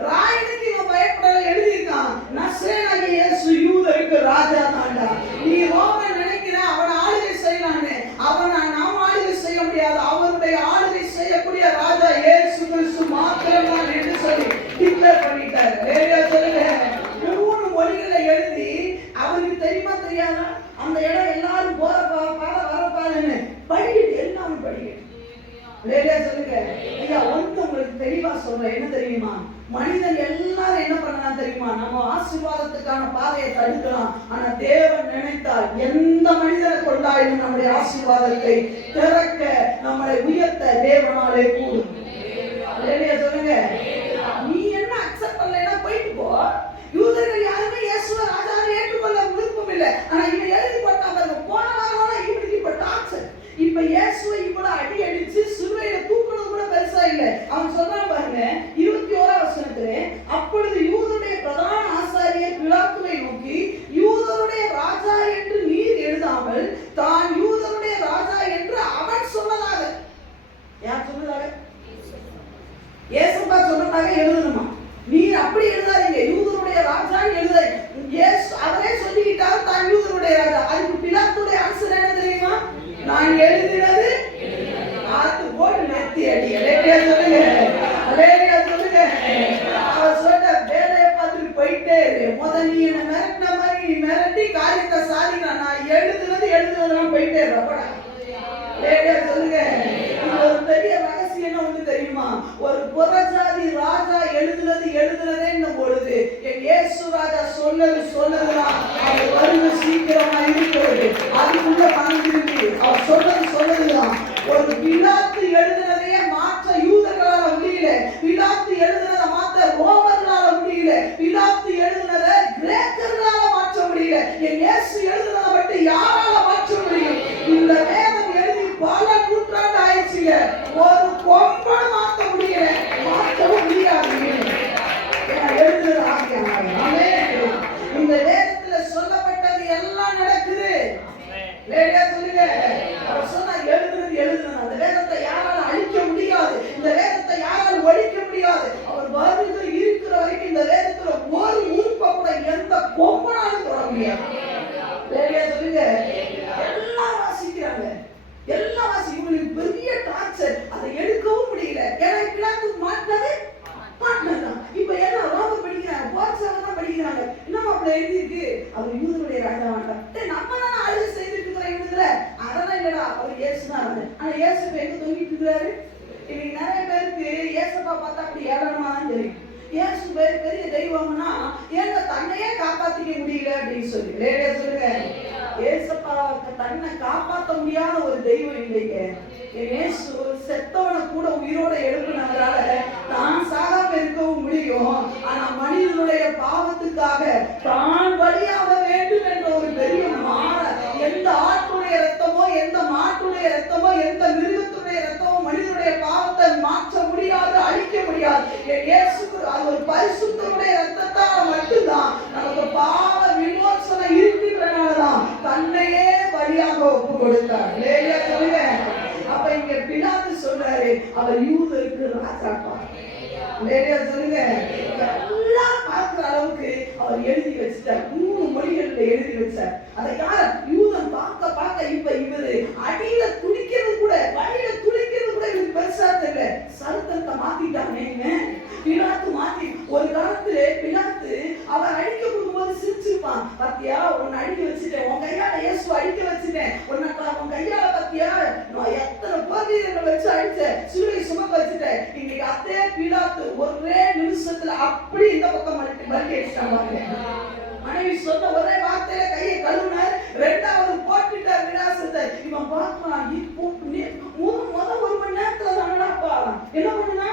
ராயனுக்கு இவன் பயப்படல. எழுதியிருக்கான், நசரேயனாகிய இயேசு யூதருக்கு ராஜா தான்டா. நீ ரோமன் நினைக்கிற அவன் ஆளுகை செய்யலான்னு, அவன் நாம் ஆளுகை செய்ய முடியாது. அவருடைய ஆளுகை செய்யக்கூடிய ராஜா இயேசு கிறிஸ்து மாத்திரம்தான் என்று சொல்லி டிக்ளேர் பண்ணிட்டார். லேலியா சொல்லுங்க. 3 மொழிகளை எழுதி அவருக்கு தெரியுமா தெரியாதா? அந்த இடம் எல்லாரும் சொல்றேன், என்ன தெரியுமா? மனிதன் எல்லாரும் என்ன பண்ணலாம் தெரியுமா? நம்ம ஆசீர்வாதத்துக்கான பாதையை தடுக்கலாம். ஆனா தேவன் நினைத்தால் எந்த மனிதனை கொண்டாலும் நம்முடைய ஆசீர்வாதத்தை திறக்க, நம்மளை உயர்த்த தேவனாலே கூடும். அல்லேலூயா சொல்லுங்க. நீ என்ன அக்செப்ட் பண்ணலைன்னா போயிட்டு போ. யூதர்கள் யாருமே இயேசுவை ராஜாவை ஏற்றுக்கொள்ள விருப்பம் இல்லை. ஆனா இவன் எழுதி போட்டாங்க, போன வாரம் இவனுக்கு இப்ப டார்ச்சர். இப்ப இயேசுவை இவ்வளவு அடி அடிச்சு சிலுவையில தூக்குறது கூட பெருசா இல்லை. அவன் சொல்றான் பாருங்க 21ஆம் வசனத்திலே, அப்பொழுது யூதருடைய பிரதான ஆசாரியர் பிலாத்துவை நோக்கி, யூதருடைய ராஜா என்று நீர் எழுதாமல் தான் யூதருடைய ராஜா என்று அவன் சொன்னதாக. யார் சொன்னதாக? இயேசுப்பா சொன்னதாக எழுதணுமா? நீர் அப்படி எழுதாதீங்க, யூதருடைய ராஜா எழுத. அவரே சொல்லிக்கிட்டார் தான் யூதருடைய ராஜா. அதுக்கு பிலாத்துடைய ஆன்சர் என்ன தெரியுமா? நான் எழுதினது ஆத்து போட்டு நெத்தி அடி. அல்லேலூயா சொல்லுங்க. அல்லேலூயா சொல்லுங்க. அவர் சொன்ன வேலையை பார்த்துட்டு போயிட்டே இரு. நீ என்ன மிரட்டின மாதிரி நீ மிரட்டி காரியத்தை சாதிக்கலாம். நான் எழுதுனதுலாம் போயிட்டே இருப்பா. அல்லேலூயா சொல்லுங்க. ஒரு பெரிய ரகசியம் ஒன்று தெரியுமா? ஒரு புறஜாதி ராஜா எழுதுனதே பொழுது என் இயேசு ராஜா சொன்னதுதான் அவர் வருது சீக்கிரமா இருக்கிறது. அதுக்குள்ள பணந்திருக்கு. அவர் சொன்னதுதான். ஒரு பிலாத்து எழுதுனதையே மாற்ற யூதர்களால முடியல. பிலாத்து எழுதுனதை மாற்ற ரோமர்களால முடியல. பிலாத்து எழுதுனதை கிரேக்கர்களால மாற்ற முடியல. என் இயேசு எழுதுனதை மட்டும் யாரால மாற்ற முடியும்? இந்த வேதம் எழுதி பல நூற்றாண்டு ஆயிடுச்சுங்க. ஒரு கொம்பனை மாற்ற முடியல, மாற்றவும் முடியாது. எழுதுறது ஆகிய இந்த வேதத்துல சொல்லப்பட்டது எல்லாம் நடக்குது. சொல்லுங்க. அவர் சொன்னா எழுதுனது. அந்த வேதத்தை யாரால அழிக்க முடியாது. இந்த வேதத்தை யாரால ஒழிக்க முடியாது. அவர் வருகை இருக்கிற வரைக்கும் இந்த வேதத்துல ஒரு உறுப்பை கூட எந்த கொம்பனாலும் தொட முடியாது. சொல்லுங்க. எல்லாம் வாசிக்கிறாங்க. எல்லாம் இவங்களுக்கு பெரிய டார்ச்சர். அதை எடுக்கவும் முடியல. ஏன்னா பிலாத்துக்கு மாட்டினது. இப்ப என்ன ரோம படிக்கிறாங்க, போர்ச்சவன் படிக்கிறாங்க. இன்னும் அப்படி எழுதிருக்கு அவர் யூதருடைய ராஜாவாண்டா. நம்ம தானே ஆளுகை செய்துட்டு இருக்கிறோம் இவனுல. அதெல்லாம் இல்லடா, அவர் இயேசுதான். ஆனா இயேசு எங்க தொங்கிட்டு இருக்கிறாரு? இன்னைக்கு நிறைய பேருக்கு இயேசப்பா பார்த்தா அப்படி ஏளனமா தான் தெரியும். இயேசு பெரிய தெய்வம்னா ஏங்க தன்னையே காப்பாத்திக்க முடியல அப்படின்னு சொல்லி சொல்லுங்க. இயேசப்பா தன்னை காப்பாற்ற முடியாத ஒரு தெய்வம் இல்லைங்க. இயேசு செத்தவனை கூட உயிரோட எழுப்பினவரால தான் சாகாம இருக்கவும் முடியும். ஆனா மனிதனுடைய பாவத்துக்காக தான் பலியாக வேண்டும் என்ற ஒரு பெரிய எந்த ஆட்டுடைய ரத்தமோ, எந்த மாட்டுடைய ரத்தமோ, எந்த மிருகத்துடைய ரத்தமோ மனிதனுடைய பாவத்தை மாற்ற முடியாது, அழிக்க முடியாது. இயேசு அது ஒரு பரிசுத்தனுடைய ரத்தத்தால் மட்டும்தான் நமக்கு பாவ விமோசனம் இருக்கின்றனாலதான் தன்னையே பலியாக ஒப்பு கொடுத்தார். சொல்லுங்க. அப்ப இங்க பிலாத்து சொல்றாரு அவர் யூதருக்கு ராஜாப்பா. சொல்லுங்க. எல்லாம் பார்க்கிற அளவுக்கு அவர் எழுதி வச்சுட்டார். 3 மொழிகள்ல எழுதி வச்சார். அதை யார் யூதன் பார்க்க இப்ப இவரு அடியில துடிக்கிறது கூட, வழியில துடிக்கிறது கூட இவருக்கு பெருசா தெரியல. சரித்திரத்தை மாத்திட்டாங்க. பிலாத்து மாத்தி ஒரு காலத்துல பிலாத்து அவர் அடிக்க கொடுக்கும்போது சிரிச்சிருப்பான். பாத்தியா உன்னை அடிக்க வச்சுட்டேன், உன் கையால இயேசு அடிக்க வச்சுட்டேன், உன் கையால பாத்தியா எத்தனை போர்வீரங்களை வச்சு அடிச்ச, சிலுவை சுமக்க வச்சுட்டேன். இன்னைக்கு அதே பிலாத்து ஒரே நிமிஷத்துல அப்படி இந்த பக்கம் மறுக்கி அடிச்சிட்டாங்க. மனைவி சொன்ன ஒரே வார்த்தையில கையை கழுவினார், 2வது போட்டுட்டார் விலாசத்தை. இவன் பார்க்கலாம் முதல் 1 மணி நேரத்துல தானடாப்பா என்ன பண்ணுனா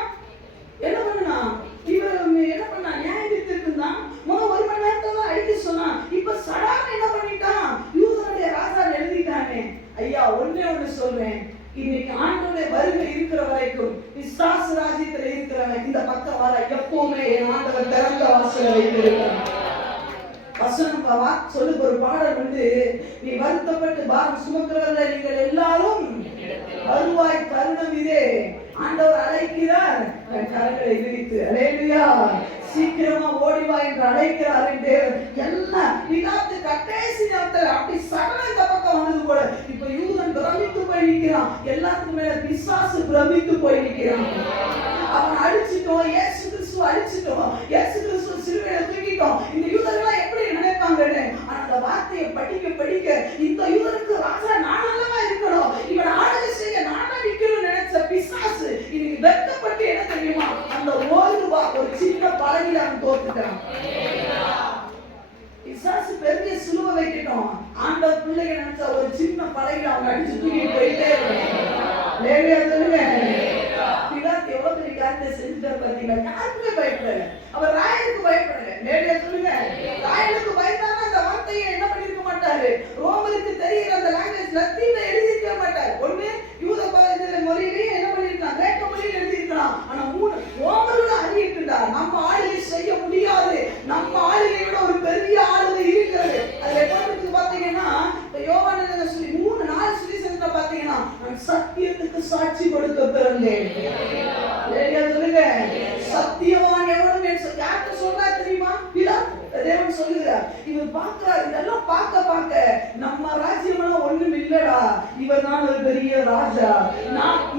இவன் என்ன பண்ணா நியாயம் இருந்தான். முதல் 1 மணி நேரத்துல அடிக்க சொன்னான். இப்ப சடான என்ன பண்ணிட்டான்? யூதருடைய ராஜா எழுதிட்டானே. ஐயா ஒண்ணு சொல்றேன், இன்னைக்கு ஆண்டவருடைய வருகை இருக்கிற வரைக்கும் பிசாசு ராஜ்யத்துல இருக்கிறவன் இந்த பக்கம் வர எப்பவுமே என் ஆண்டவர் திறந்த வாசலை வைத்திருக்கிறான். வசனம் சொல்லுக்கு ஒரு பாடல் உண்டு. நீ வருத்தப்பட்டு பாரம் சுமக்கிறவர்கள் நீங்கள் எல்லாரும் வருவாய், தருணம் இதே. ஆண்டவர் அழைக்கிறார், கரங்களை விரித்து அல்லேலூயா சீக்கிரமா ஓடிவா என்று அழைக்கிறார். எல்லாம் பிலாத்து கடைசி நேரத்தில் அப்படி சகல இந்த பக்கம் வந்தது போல. இப்ப யூதன் பிரமித்து போய் நிற்கிறான். எல்லாத்துக்கும் மேல பிசாசு பிரமித்து போய் நிற்கிறான். அவன் அடிச்சிட்டோம், இயேசு கிறிஸ்துவ அடிச்சிட்டோம், இயேசு கிறிஸ்துவ சிலுவையில தூக்கிட்டோம். இந்த யூதர்கள் எப்படி நினைப்பாங்கன்னு அந்த வார்த்தையை படிக்க இந்த யூதருக்கு ராஜா நான் அல்லவா இருக்கணும், இவன் ஆளுகை செய்ய நானா நிக்கணும்னு நினைச்ச பிசாசு இன்னைக்கு வெட்கப்பட்டு என்ன தெரியுமா அந்த பிள்ளைங்க நினைச்சா ஒரு சின்ன படையில அவங்க அடிச்சு தூக்கிட்டு போயிட்டே இருக்காங்க. லேவியா சொல்லுங்க. பிலாத்து எவ்வளவு பெரிய காரியத்தை செஞ்சுட்டாரு பாத்தீங்களா? யாருக்குமே பயப்படல. அவர் ராயனுக்கு பயப்படல. லேவியா சொல்லுங்க. ராயனுக்கு பயந்தானா அந்த வார்த்தையை என்ன பண்ணிருக்க மாட்டாரு. ரோமருக்கு தெரியுற அந்த லாங்குவேஜ் லத்தீன்ல எழுதிருக்க மாட்டாரு. ஒண்ணு யூத மொழியிலேயே என்ன பண்ணிருக்காங்க, கிரேக்க மொழியில எழுதிருக்கலாம். ஆனா ரோமரோட அறிவிட்டுடா நம்ம ஆளுகை செய்ய முடியாது. நம்ம ஆளுகை விட ஒரு பெரிய ஆளுகை இருக்கிறது. அதுல எப்படி பாத்தீங்கன்னா யோவான் சொல்லி 3-4 சுவிசேஷத்துல பாத்தீங்கன்னா நான் சத்தியத்துக்கு சாட்சி கொடுக்க பிறந்தேன். சொல்லுங்க. சத்தியவான் எவனும் யார்கிட்ட சொல்றா தெரியுமா? தேவன் சொல்லுகிறார். இவர் பார்க்கிறார். இதெல்லாம் பார்க்க நம்ம ராஜ்யம் எல்லாம் ஒண்ணும் இல்லடா, இவர் தான் ஒரு பெரிய ராஜா,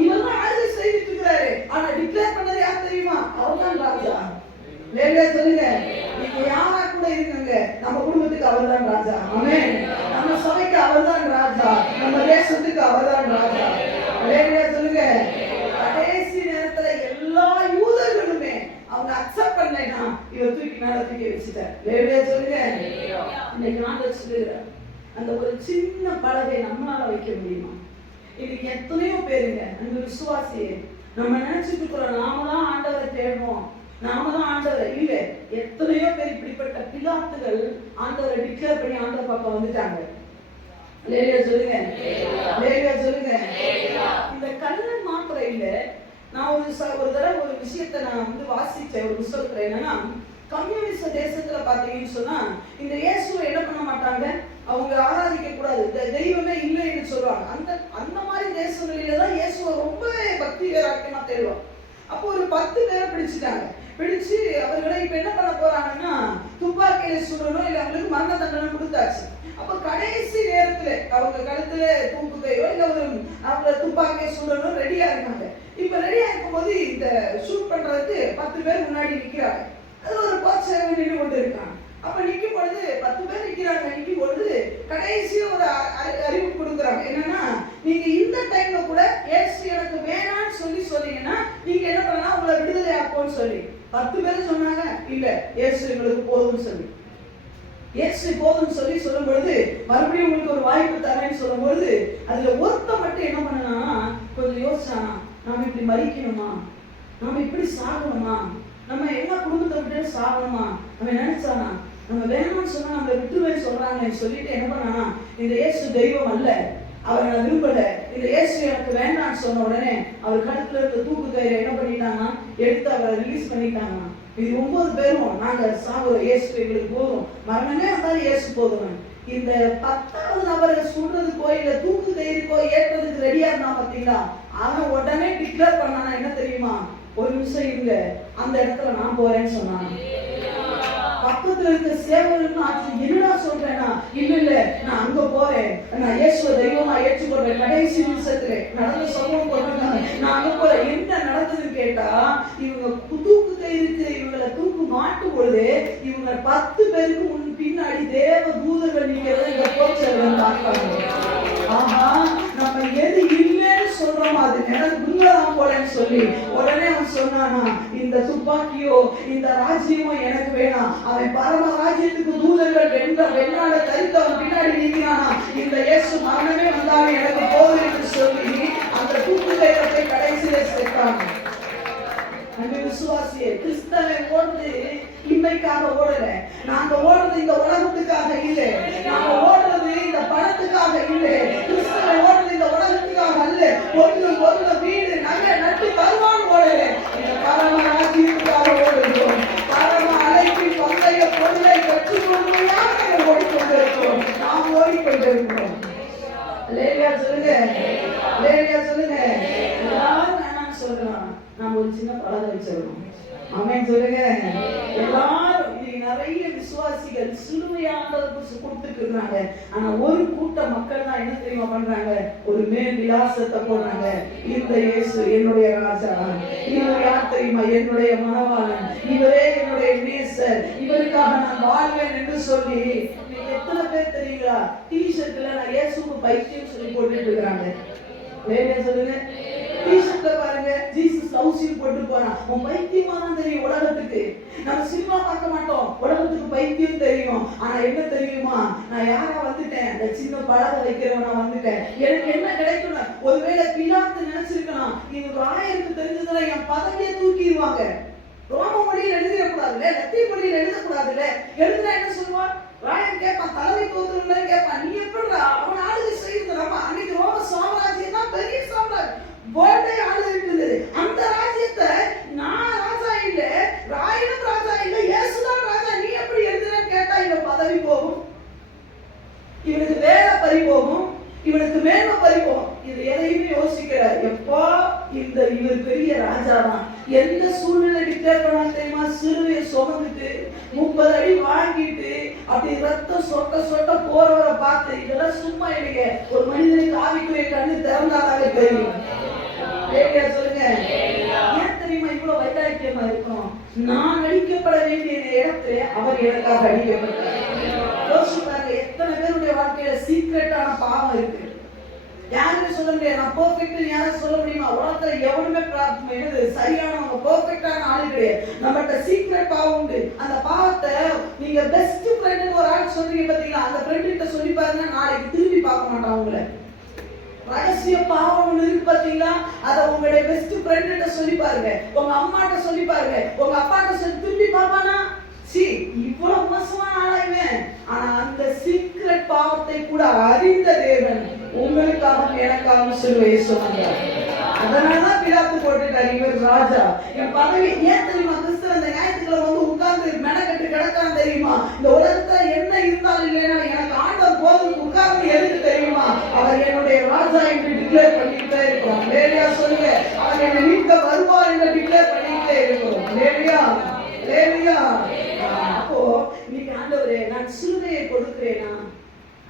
இவர் தான் ஆளுகை செய்துட்டு இருக்கிறாரு. ஆனா டிக்ளேர் பண்ணது யார் தெரியுமா? அவர் தான் ராஜா. லேவியா சொல்லுங்க. நீங்க யாரா கூட இருங்க, நம்ம குடும்பத்துக்கு அவர் தான் ராஜா. ஆமென். நம்ம சபைக்கு அவர் தான் ராஜா. நம்ம தேசத்துக்கு அவர் தான் ராஜா. லேவியா சொல்லுங்க. கடைசி நேரத்துல எல்லா யூதர்களுமே அவங்க அக்செப்ட் பண்ணலைன்னா இவர் தூக்கி மேல தூக்கி வச்சுட்டார். லேவியா சொல்லுங்க. இன்னைக்கு நான் சொல்லுகிறேன், அந்த ஒரு சின்ன பலகை நம்மளால வைக்க முடியுமா? இன்னைக்கு எத்தனையோ பேருங்க அந்த விசுவாசியே நம்ம நினைச்சிட்டு இருக்கிறோம் நாம தான் ஆண்டவரை தேடணும், நாம தான் ஆண்டவரை இல்ல. எத்தனையோ பேர் இப்படிப்பட்ட பிலாத்துகள் ஆண்டவரை டிக்ளேர் பண்ணி ஆண்டவர் பக்கம் வந்துட்டாங்க. லேவியா சொல்லுங்க. லேவியா சொல்லுங்க. இந்த கல்லன் மாத்திரை இல்ல. நான் ஒரு தடவை ஒரு விஷயத்தை நான் வாசிச்சேன் ஒரு புத்தகத்துல. என்னன்னா கம்யூனிஸ்ட் தேசத்துல பாத்தீங்கன்னு சொன்னா இந்த இயேசுவை என்ன பண்ண மாட்டாங்க, அவங்க ஆராதிக்க கூடாது, தெய்வமே இல்லைன்னு சொல்லுவாங்க. அந்த மாதிரி தேசங்களில தான் இயேசுவை ரொம்ப பக்திகராக்கியமா தேடுவாங்க. அப்போ ஒரு 10 பேரை பிடிச்சிட்டாங்க. பிடிச்சு அவர்களை இப்ப என்ன பண்ண போறாங்கன்னா துப்பாக்கியில சுடணும், இல்ல அவங்களுக்கு மரண தண்டனை கொடுத்தாச்சு. அப்ப கடைசி நேரத்துல அவங்க கழுத்துல தூக்குதையோ இல்ல ஒரு அவங்க துப்பாக்கியை சுடணும் ரெடியா இருக்காங்க. இப்ப ரெடியா இருக்கும்போது இந்த ஷூட் பண்றதுக்கு 10 பேர் முன்னாடி நிக்கிறாங்க. அதுல ஒரு போர்ச்சேவன் நின்று கொண்டு இருக்காங்க. அப்ப நிக்கும் பொழுது 10 பேர் நிக்கிறாங்க. நிக்கும் பொழுது கடைசியா ஒரு அறிவிப்பு கொடுக்குறாங்க. என்னன்னா நீங்க இந்த டைம்ல கூட இயேசு எனக்கு வேணான்னு சொல்லி சொன்னீங்கன்னா நீங்க என்ன பண்ணலாம், உங்களை விடுதலை ஆப்போன்னு சொல்லி 10 பேர் சொன்னாங்க. இல்ல இயேசு எங்களுக்கு போதும்னு சொல்லி, இயேசு போதும்னு சொல்லி சொல்லும் பொழுது மறுபடியும் உங்களுக்கு ஒரு வாய்ப்பு தரேன்னு சொல்லும் பொழுது அதுல ஒருத்த மட்டும் என்ன பண்ணனா கொஞ்சம் யோசிச்சானா, நாம இப்படி மறிக்கணுமா, நாம இப்படி சாகணுமா, நம்ம என்ன குடும்பத்தை விட்டு சாகணுமா, நம்ம நினைச்சானா நம்ம வேணும்னு சொன்னா நம்மளை விட்டுருவேன்னு சொல்றாங்கன்னு சொல்லிட்டு என்ன பண்ணானா, இந்த இயேசு தெய்வம் அல்ல, அவரை நான் விரும்பல, இந்த இயேசு எனக்கு வேண்டாம்னு சொன்ன உடனே அவர் கழுத்துல இருக்க தூக்கு கயிறை என்ன பண்ணிட்டாங்கன்னா எடுத்து அவரை ரிலீஸ் பண்ணிட்டாங்க. இது 9 பேரும் நாங்க சாகுறோம், இயேசு எங்களுக்கு போதும், மரணமே வந்தாலும் இயேசு போதும். இந்த 10வது நபரை சுடுறதுக்கோ இல்ல தூக்கு கயிறுக்கோ ஏற்றதுக்கு ரெடியா இருந்தா பாத்தீங்களா, அவன் உடனே டிக்ளேர் பண்ணானா என்ன தெரியுமா, ஒரு நிமிஷம் இருங்க, அந்த இடத்துல நான் போறேன்னு சொன்னான். பக்கத்துல இருக்க சேவகர்கள் ஆச்சு என்னடா சொல்றேன்னா, இல்ல நான் அங்க போறேன், நான் இயேசுவை தெய்வமா ஏற்றுக்கொள்றேன். கடைசி நிமிஷத்துல நடந்த சம்பவம் போட்டிருக்காங்க. நான் அங்க போறேன். என்ன நடந்ததுன்னு கேட்டா, இவங்க தூக்கு கயிறுக்கு இவங்களை தூக்கு மாட்டும் பொழுது இவங்க 10 பேருக்கு பின்னாடி தேவ தூதர்கள் நிக்கிறத இந்த போர்ச்சேவகர்கள் பார்ப்பாங்க. ஆஹா, நம்ம எது இல்லைன்னு சொல்றோம் அது உண்மைதான் போலன்னு சொல்லி உடனே அவன் சொன்னானா, இந்த துப்பாக்கியோ இந்த ராஜ்யமோ எனக்கு வேணாம், அவன் பரம ராஜ்யத்துக்கு தூதர்கள் வெண்ணாட தரித்து அவன் பின்னாடி நீக்கிறானா, இந்த இயேசு மரணமே வந்தாலும் எனக்கு போதும் என்று சொல்லி அந்த தூக்கு கயிறை கடைசியில சேர்த்தாங்க. அந்த விசுவாசியே கிறிஸ்தவன் ஓடுறது இன்மைக்காக ஓடல, நாங்க ஓடுறது இந்த உலகத்துக்காக இல்லை, நாங்க ஓடுறது இந்த பணத்துக்காக இல்லை, கிறிஸ்தவன் ஓடுறது இந்த உலகத்துக்காக அல்ல, பொருள் வீடு நகை நட்டு தருவான் ஓடல, இந்த பரம ராஜ்யத்துக்காக ஓடுகிறோம். பரம அழைப்பின் பந்தய பொருளை பெற்றுக்கொள்வதாக நாங்கள் ஓடிக்கொண்டிருக்கிறோம், நாம் ஓடிக்கொண்டிருக்கிறோம். லேவியா சொல்லுங்க. லேவியா சொல்லுங்க. எல்லாரும் வேணாம்னு சொல்லலாம், நாம ஒரு சின்ன பலகை வச்சிடணும். ஆமென் சொல்லுங்க. எல்லாரும் நிறைய விசுவாசிகள் சிலுவையானதுக்கு கொடுத்துட்டு இருக்காங்க. ஆனா ஒரு கூட்ட மக்கள் தான் என்ன தெரியுமா பண்றாங்க, ஒரு மேல் விலாசத்தை போடுறாங்க. இந்த இயேசு என்னுடைய ராஜா, இவர் யார் தெரியுமா, என்னுடைய மனவாளன், இவரே என்னுடைய நேசர், இவருக்காக நான் வாழ்வேன் என்று சொல்லி எத்தனை பேர் தெரியுங்களா டிஷர்ட்ல நான் இயேசுக்கு பைத்தியம் சொல்லி போட்டுட்டு இருக்கிறாங்க. வேற சொல்லுங்க. டிஷர்ட்ல பாருங்க ஜீசஸ் லவ்ஸ் யூ போட்டு போறான். உன் பைத்தியமா தான் தெரியும் உலகத்துக்கு. நம்ம சினிமா பார்க்க மாட்டோம், உலகத்துக்கு வைத்தியம் தெரியும். ஆனா என்ன தெரியுமா, நான் யாரா வந்துட்டேன், அந்த சின்ன பழக வைக்கிறவனா வந்துட்டேன். எனக்கு என்ன கிடைக்கணும்? ஒருவேளை பிலாத்து நினைச்சிருக்கலாம், இது ராயருக்கு தெரிஞ்சதுல என் பதவியை தூக்கிடுவாங்க. ரோம மொழியில் எழுதிடக்கூடாதுல்ல, லத்தீன் மொழியில் எழுதக்கூடாதுல்ல. எழுதுனா என்ன சொல்லுவான்? ராயன் கேட்பான், தலைமை தோதுல கேட்பான், நீ எப்படி அவன் ஆளுகை செய்யுது? நம்ம அன்னைக்கு ரோம சாம்ராஜ்யம் தான் பெரிய சாம்ராஜ்யம், வேர்ல்டே ஆளுகிட்டு இருந்தது. அந்த ராஜ்யத்தை நான் ராஜா இல்ல, ராயனும் ராஜா இல்ல, இயேசுதான் ராஜா, நீ எப்படி எழுதுறன்னு கேட்டா இவன் பதவி போகும், இவனுக்கு வேலை பறி போகும், இவனுக்கு மேன்மை பறி போகும். இது எதையுமே யோசிக்கிறார். எப்போ இவர் பெரிய ராஜா தான். எந்த சூழ்நிலை டிக்ளேர் பண்ணா தெரியுமா? சிலுவையை சுமந்துட்டு 30 அடி வாங்கிட்டு அப்படி ரத்தம் சொட்ட சொட்ட போறவரை பார்த்து, இதெல்லாம் சும்மா இல்லைங்க, ஒரு மனிதனுக்கு ஆவிக்குரிய கண்ணு திறந்தாலே தெரியும். சொல்லுங்க, ஏன் தெரியுமா இவ்வளவு வைராக்கியமா இருக்கும்? நான் அடிக்கப்பட வேண்டிய இடத்துல அவர் எனக்காக அடிக்கப்பட்டார். யோசிப்பாங்க, எத்தனை பேருடைய வாழ்க்கையில சீக்ரெட்டான பாவம் இருக்கு. யாருமே சொல்ல முடியாது, நான் பெர்ஃபெக்ட் யாரும் சொல்ல முடியுமா? உலகத்துல எவனுமே சரியானவங்க பெர்ஃபெக்டான ஆளு கிடையாது. நம்மகிட்ட சீக்ரெட் பாவம் உண்டு. அந்த பாவத்தை நீங்க பெஸ்ட் ஃப்ரெண்ட் ஒரு ஆள் சொல்றீங்க பாத்தீங்களா, அந்த ஃப்ரெண்ட் கிட்ட சொல்லி பாருங்க, நாளைக்கு திரும்பி பார்க்க மாட்டான் உங்களை. ரகசிய பாவம் ஒண்ணு இருக்கு பாத்தீங்களா, அத உங்களுடைய பெஸ்ட் ஃப்ரெண்ட் கிட்ட சொல்லி பாருங்க, உங்க அம்மாட்ட சொல்லி பாருங்க, உங்க அப்பாட்ட சொல்லி திரும்பி பார்ப்பானா? இவ்வளவு மோசமான ஆளாயுமே. ஆனா அந்த சீக்ரெட் பாவத்தை கூட அறிந்த தேவன் உங்களுக்காக எனக்காக சிலுவையை சுமந்தார். அதனாலதான் பிலாத்து போட்டுட்டார், இவர் ராஜா, என் பதவி. ஏன் தெரியுமா? கிறிஸ்தவ இந்த ஞாயிற்றுக்கிழமை வந்து உட்கார்ந்து மெனக்கட்டு கிடக்கான் தெரியுமா? இந்த உலகத்துல என்ன இருந்தாலும் இல்லைன்னா எனக்கு ஆண்டவர் போதும் உட்கார்ந்து எதுக்கு தெரியுமா? அவர் என்னுடைய ராஜா என்று டிக்ளேர் பண்ணிக்கிட்டே இருக்கிறோம். லேலியா சொல்லுங்க, அவர் என்னை மீட்க வருவார் என்று டிக்ளேர் பண்ணிக்கிட்டே இருக்கிறோம். லேலியா லேலியா. அப்போ இன்னைக்கு ஆண்டவரே நான் சிலுவையை கொடுக்கிறேனா?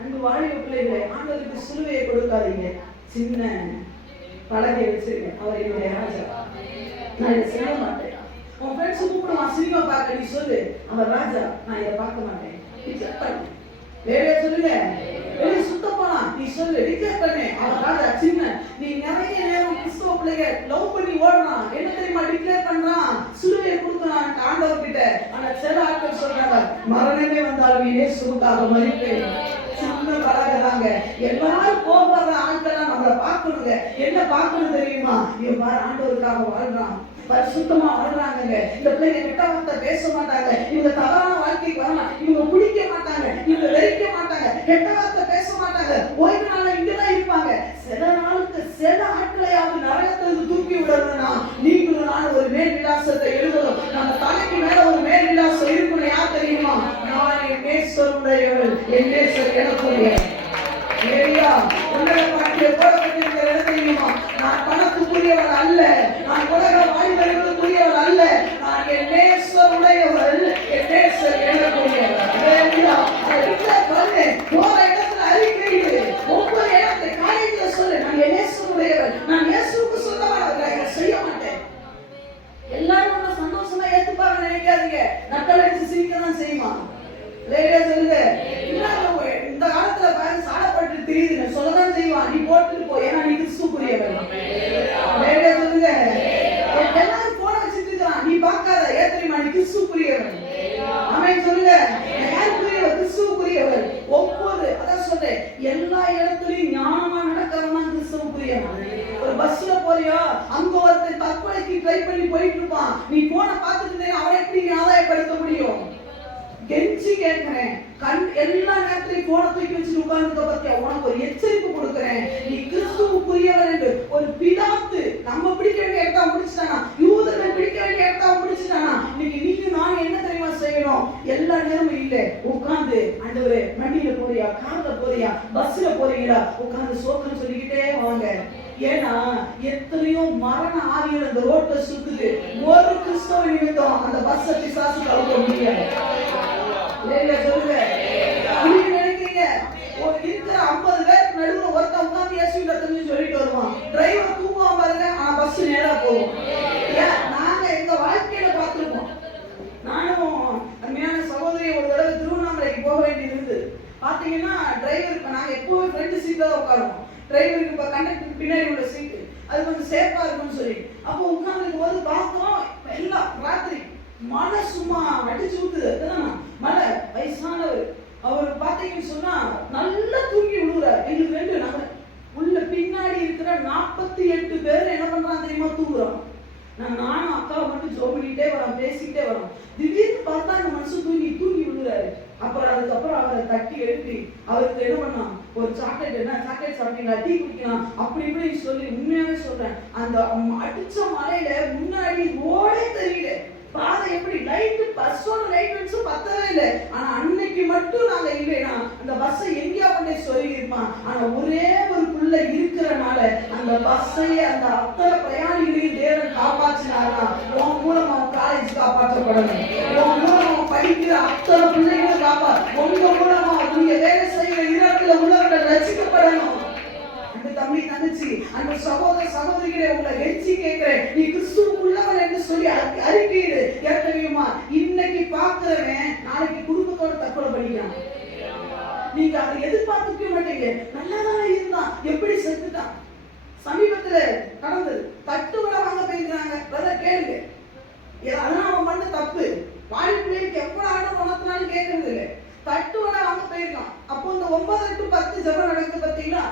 அன்பு வாலிப பிள்ளைகளே, ஆண்டவருக்கு சிலுவையை கொடுக்காதீங்க, சின்ன பலகை வச்சிருங்க, அவர் என்னுடைய ராஜா, நான் இதை செய்ய மாட்டேன். உன் ஃப்ரெண்ட்ஸ் கூப்பிடுவான் சினிமா பார்க்க, நீ சொல்லு அவர் ராஜா, நான் இதை பார்க்க மாட்டேன். வேலையா சொல்லுங்க, வெளியே சுத்த போனா நீ சொல்லு, டிக்ளேர் பண்ணு அவர் ராஜா. சின்ன நீ நிறைய நேரம் கிறிஸ்தவ பிள்ளைங்க லவ் பண்ணி ஓடுறான், என்ன தெரியுமா டிக்ளேர் பண்றான்? சிலுவையை கொடுக்குறான் ஆண்டவர் கிட்ட. ஆனா சில ஆட்கள் சொல்றாங்க, மரணமே வந்தாலும் இயேசுவுக்காக மரிப்பேன். சின்ன பழகுறாங்க. எல்லாரும் போகிற ஆட்கள்லாம் நம்மளை பார்க்கணுங்க. என்ன பார்க்கணும் தெரியுமா? இவன் பாரு ஆண்டவருக்காக வாழ்றான், பரிசுத்தமா வாழ்றாங்க. இந்த பிள்ளைங்க கெட்ட வார்த்தை பேச மாட்டாங்க, இவங்க தவறான வாழ்க்கைக்கு வரலாம், இவங்க குடிக்க மாட்டாங்க, இவங்க வெறிக்க மாட்டாங்க, கெட்ட வார்த்தை பேச மாட்டாங்க, ஓய்வு நாள் இங்கதான் இருப்பாங்க. சில நாளுக்கு சில ஆட்களையாவது நரகத்திலிருந்து தூக்கி விடணும்னா நீங்களும் நான் ஒரு மேல் விலாசத்தை எழுதணும். நம்ம தலைக்கு மேல ஒரு மேல் விலாசம் இருக்கணும். யார் தெரியுமா? நான் என் நேசருடையவள், என் நேசர் எனக்குரியவள். ஏரியா உலக பாட்டிய போடப்பட்டிருக்கிற என்ன தெரியுமா? நான் பணத்துக்குரியவள் அல்ல, நான் உலக வாலிபர்களுக்குரியவள் அல்ல, நான் என் நேசருடையவள், என் நேசர் எனக்குரியவள். ஏரியா போற இடத்துல அறிக்கையிடு, ஒவ்வொரு இடத்துல காலேஜ்ல சொல்லு, நான் என் நேசருடையவள், நான் இயேசுவுக்கு சொந்தமானவள், இதை செய்ய மாட்டேன். எல்லாரும் நம்ம சந்தோஷமா ஏத்துப்பாங்க நினைக்காதீங்க, நக்கல் அடிச்சு சிரிக்க தான் செய்யுமா? லேடியா சொல்லுங்க, இந்த காலத்துல பாருங்க சாடப்பட்டு தெரியுது, சொல்லதான் செய்வான், நீ போட்டுட்டு போ, ஏன்னா நீ கிறிஸ்துக்குரியவன். லேடியா சொல்லுங்க, எல்லாரும் போன வச்சுட்டு இருக்கான், நீ பார்க்காத, ஏன் தெரியுமா? நீ கிறிஸ்துக்குரியவன். ஆமென் சொல்லுங்க, யாருக்குரியவர்? கிறிஸ்துவுக்குரியவர். ஒவ்வொரு அதான் சொல்றேன், எல்லா இடத்துலயும் ஞானமா நடக்கிறவன் கிறிஸ்துவுக்குரியவன். ஒரு பஸ்ல போறியா, அங்க ஒருத்தர் தற்கொலைக்கு ட்ரை பண்ணி போயிட்டு இருப்பான், நீ போன பார்த்துட்டு இருந்தேன்னா அவரை எப்படி நீ ஆதாயப்படுத்த முடியும்? கெஞ்சி கேட்கிறேன், எல்லா நேரத்திலையும் போன தூக்கி வச்சுட்டு உட்கார்ந்து பத்தியா, உனக்கு ஒரு எச்சரிப்பு கொடுக்கிறேன், நீ கிறிஸ்துவுக்குரியவர் என்று. ஒரு பிலாத்து நம்ம பிடிக்க வேண்டிய இடத்தா முடிச்சுட்டானா, யூதர்கள் பிடிக்க வேண்டிய இடத்தா முடிச்சுட்டானா, இன்னைக்கு நீங்க நான் என்ன தெரியுமா செய்யணும்? எல்லா நேரமும் இல்ல, உட்கார்ந்து ஆண்டவரே வண்டியில போறியா, கார்ல போறியா, பஸ்ல போறீங்களா, உட்கார்ந்து சோத்திரம் சொல்லிக்கிட்டே வாங்க. ஏன்னா எத்தனையோ மரண ஆவிகள் அந்த ரோட்ல சுத்துது. ஒரு கிறிஸ்தவ நிமித்தம் அந்த பஸ் பிசாசு கலக்க முடியாது. சொல்லுங்க, நினைக்கிறீங்க இருக்கிற 50 பேருக்கு நடுவில் ஒருத்தன் உட்காந்து இயேசுவின் ரத்தம்னு சொல்லிட்டு வருவான், டிரைவர் தூங்குவான் பாருங்க, ஆனா பஸ் நேரா போகும். நாங்க எங்க வாழ்க்கையில பார்த்திருக்கோம். நானும் அருமையான சகோதரி ஒரு தடவை திருவண்ணாமலைக்கு போக வேண்டியது இருந்து பாத்தீங்கன்னா, டிரைவர் நாங்க எப்பவும் ஃப்ரண்ட் சீட்ல தான் உட்காருவோம், டிரைவருக்கு இப்ப கண்டக்டருக்கு பின்னாடி உள்ள சீட்டு அது கொஞ்சம் சேஃபா இருக்கும்னு சொல்லி அப்போ உட்கார்ந்துருக்கும் போது பார்த்தோம், எல்லாம் ராத்திரி மழை சும்மா அடிச்சு ஊத்துது, மழை அவர் பாத்தீங்கன்னு சொன்னா நல்லா தூங்கி விழுறாரு. எங்களுக்கு ரெண்டு நாங்க உள்ள பின்னாடி இருக்கிற 48 பேர் என்ன பண்றாங்க தெரியுமா, தூங்குறோம். நானும் அக்காவை மட்டும் ஜோம் பண்ணிட்டே வரோம், பேசிக்கிட்டே வரோம். திடீர்னு பார்த்தா அந்த மனுஷன் தூங்கி விழுறாரு. அப்புறம் அதுக்கப்புறம் அவரை தட்டி எழுப்பி அவருக்கு என்ன பண்ணான், ஒரு சாக்லேட், என்ன சாக்லேட் சாப்பிட்டீங்களா, டீ குடிக்கலாம் அப்படி இப்படி சொல்லி, உண்மையாவே சொல்றேன் அந்த அடிச்ச மலையில முன்னாடி ரோடே தெரியல. பாதை எப்படி லைட், பஸ்ஸோட லைட் வெளிச்சம் பத்தவே இல்லை. ஆனா அன்னைக்கு மட்டும் நாங்க இல்லைன்னா அந்த பஸ்ஸை எங்கேயா கொண்டே சொல்லி இருப்பான். ஆனா ஒரே ஒரு புள்ள இருக்கிறனால அந்த பஸ்ஸையே அந்த அத்தனை பிரயாணிகளையும் தேவன் காப்பாற்றினாரா. உன் மூலமா காலேஜ் காப்பாற்றப்படணும், உன் மூலமா படிக்கிற அத்தனை பிள்ளைகளும் உங்க மூலமா நீங்க வேலை செய்யற இடத்துல உள்ளவர்கள் ரசிக்கப்படணும். அந்த தம்பி தங்கச்சி, அந்த சகோதர சகோதரிகளை உங்களை எச்சி கேட்கிறேன், நீ கிறிஸ்துவுக்குள்ளவன் என்று சொல்லி அறிக்கையிடு. ஏன் தெரியுமா, இன்னைக்கு பார்க்கிறவன் நாளைக்கு குடும்பத்தோட தற்கொலை பண்ணிக்கிறான். நீங்க அதை எதிர்பார்த்துக்க மாட்டீங்க. நல்லாதானே இருந்தான், எப்படி செத்துட்டான். சமீபத்துல நடந்தது, தட்டுவட வாங்க போயிருக்கிறாங்க. பிரதர் கேளுங்க, அதெல்லாம் அவன் பண்ண தப்பு. வாழ்க்கைக்கு எவ்வளவு ஆண்டு உணர்த்தினாலும் கேட்கறது இல்லை. தட்டுவட வாங்க போயிருக்கான். அப்போ இந்த 9 to 10 ஜெபம் நடக்குது பார்த்தீங்களா.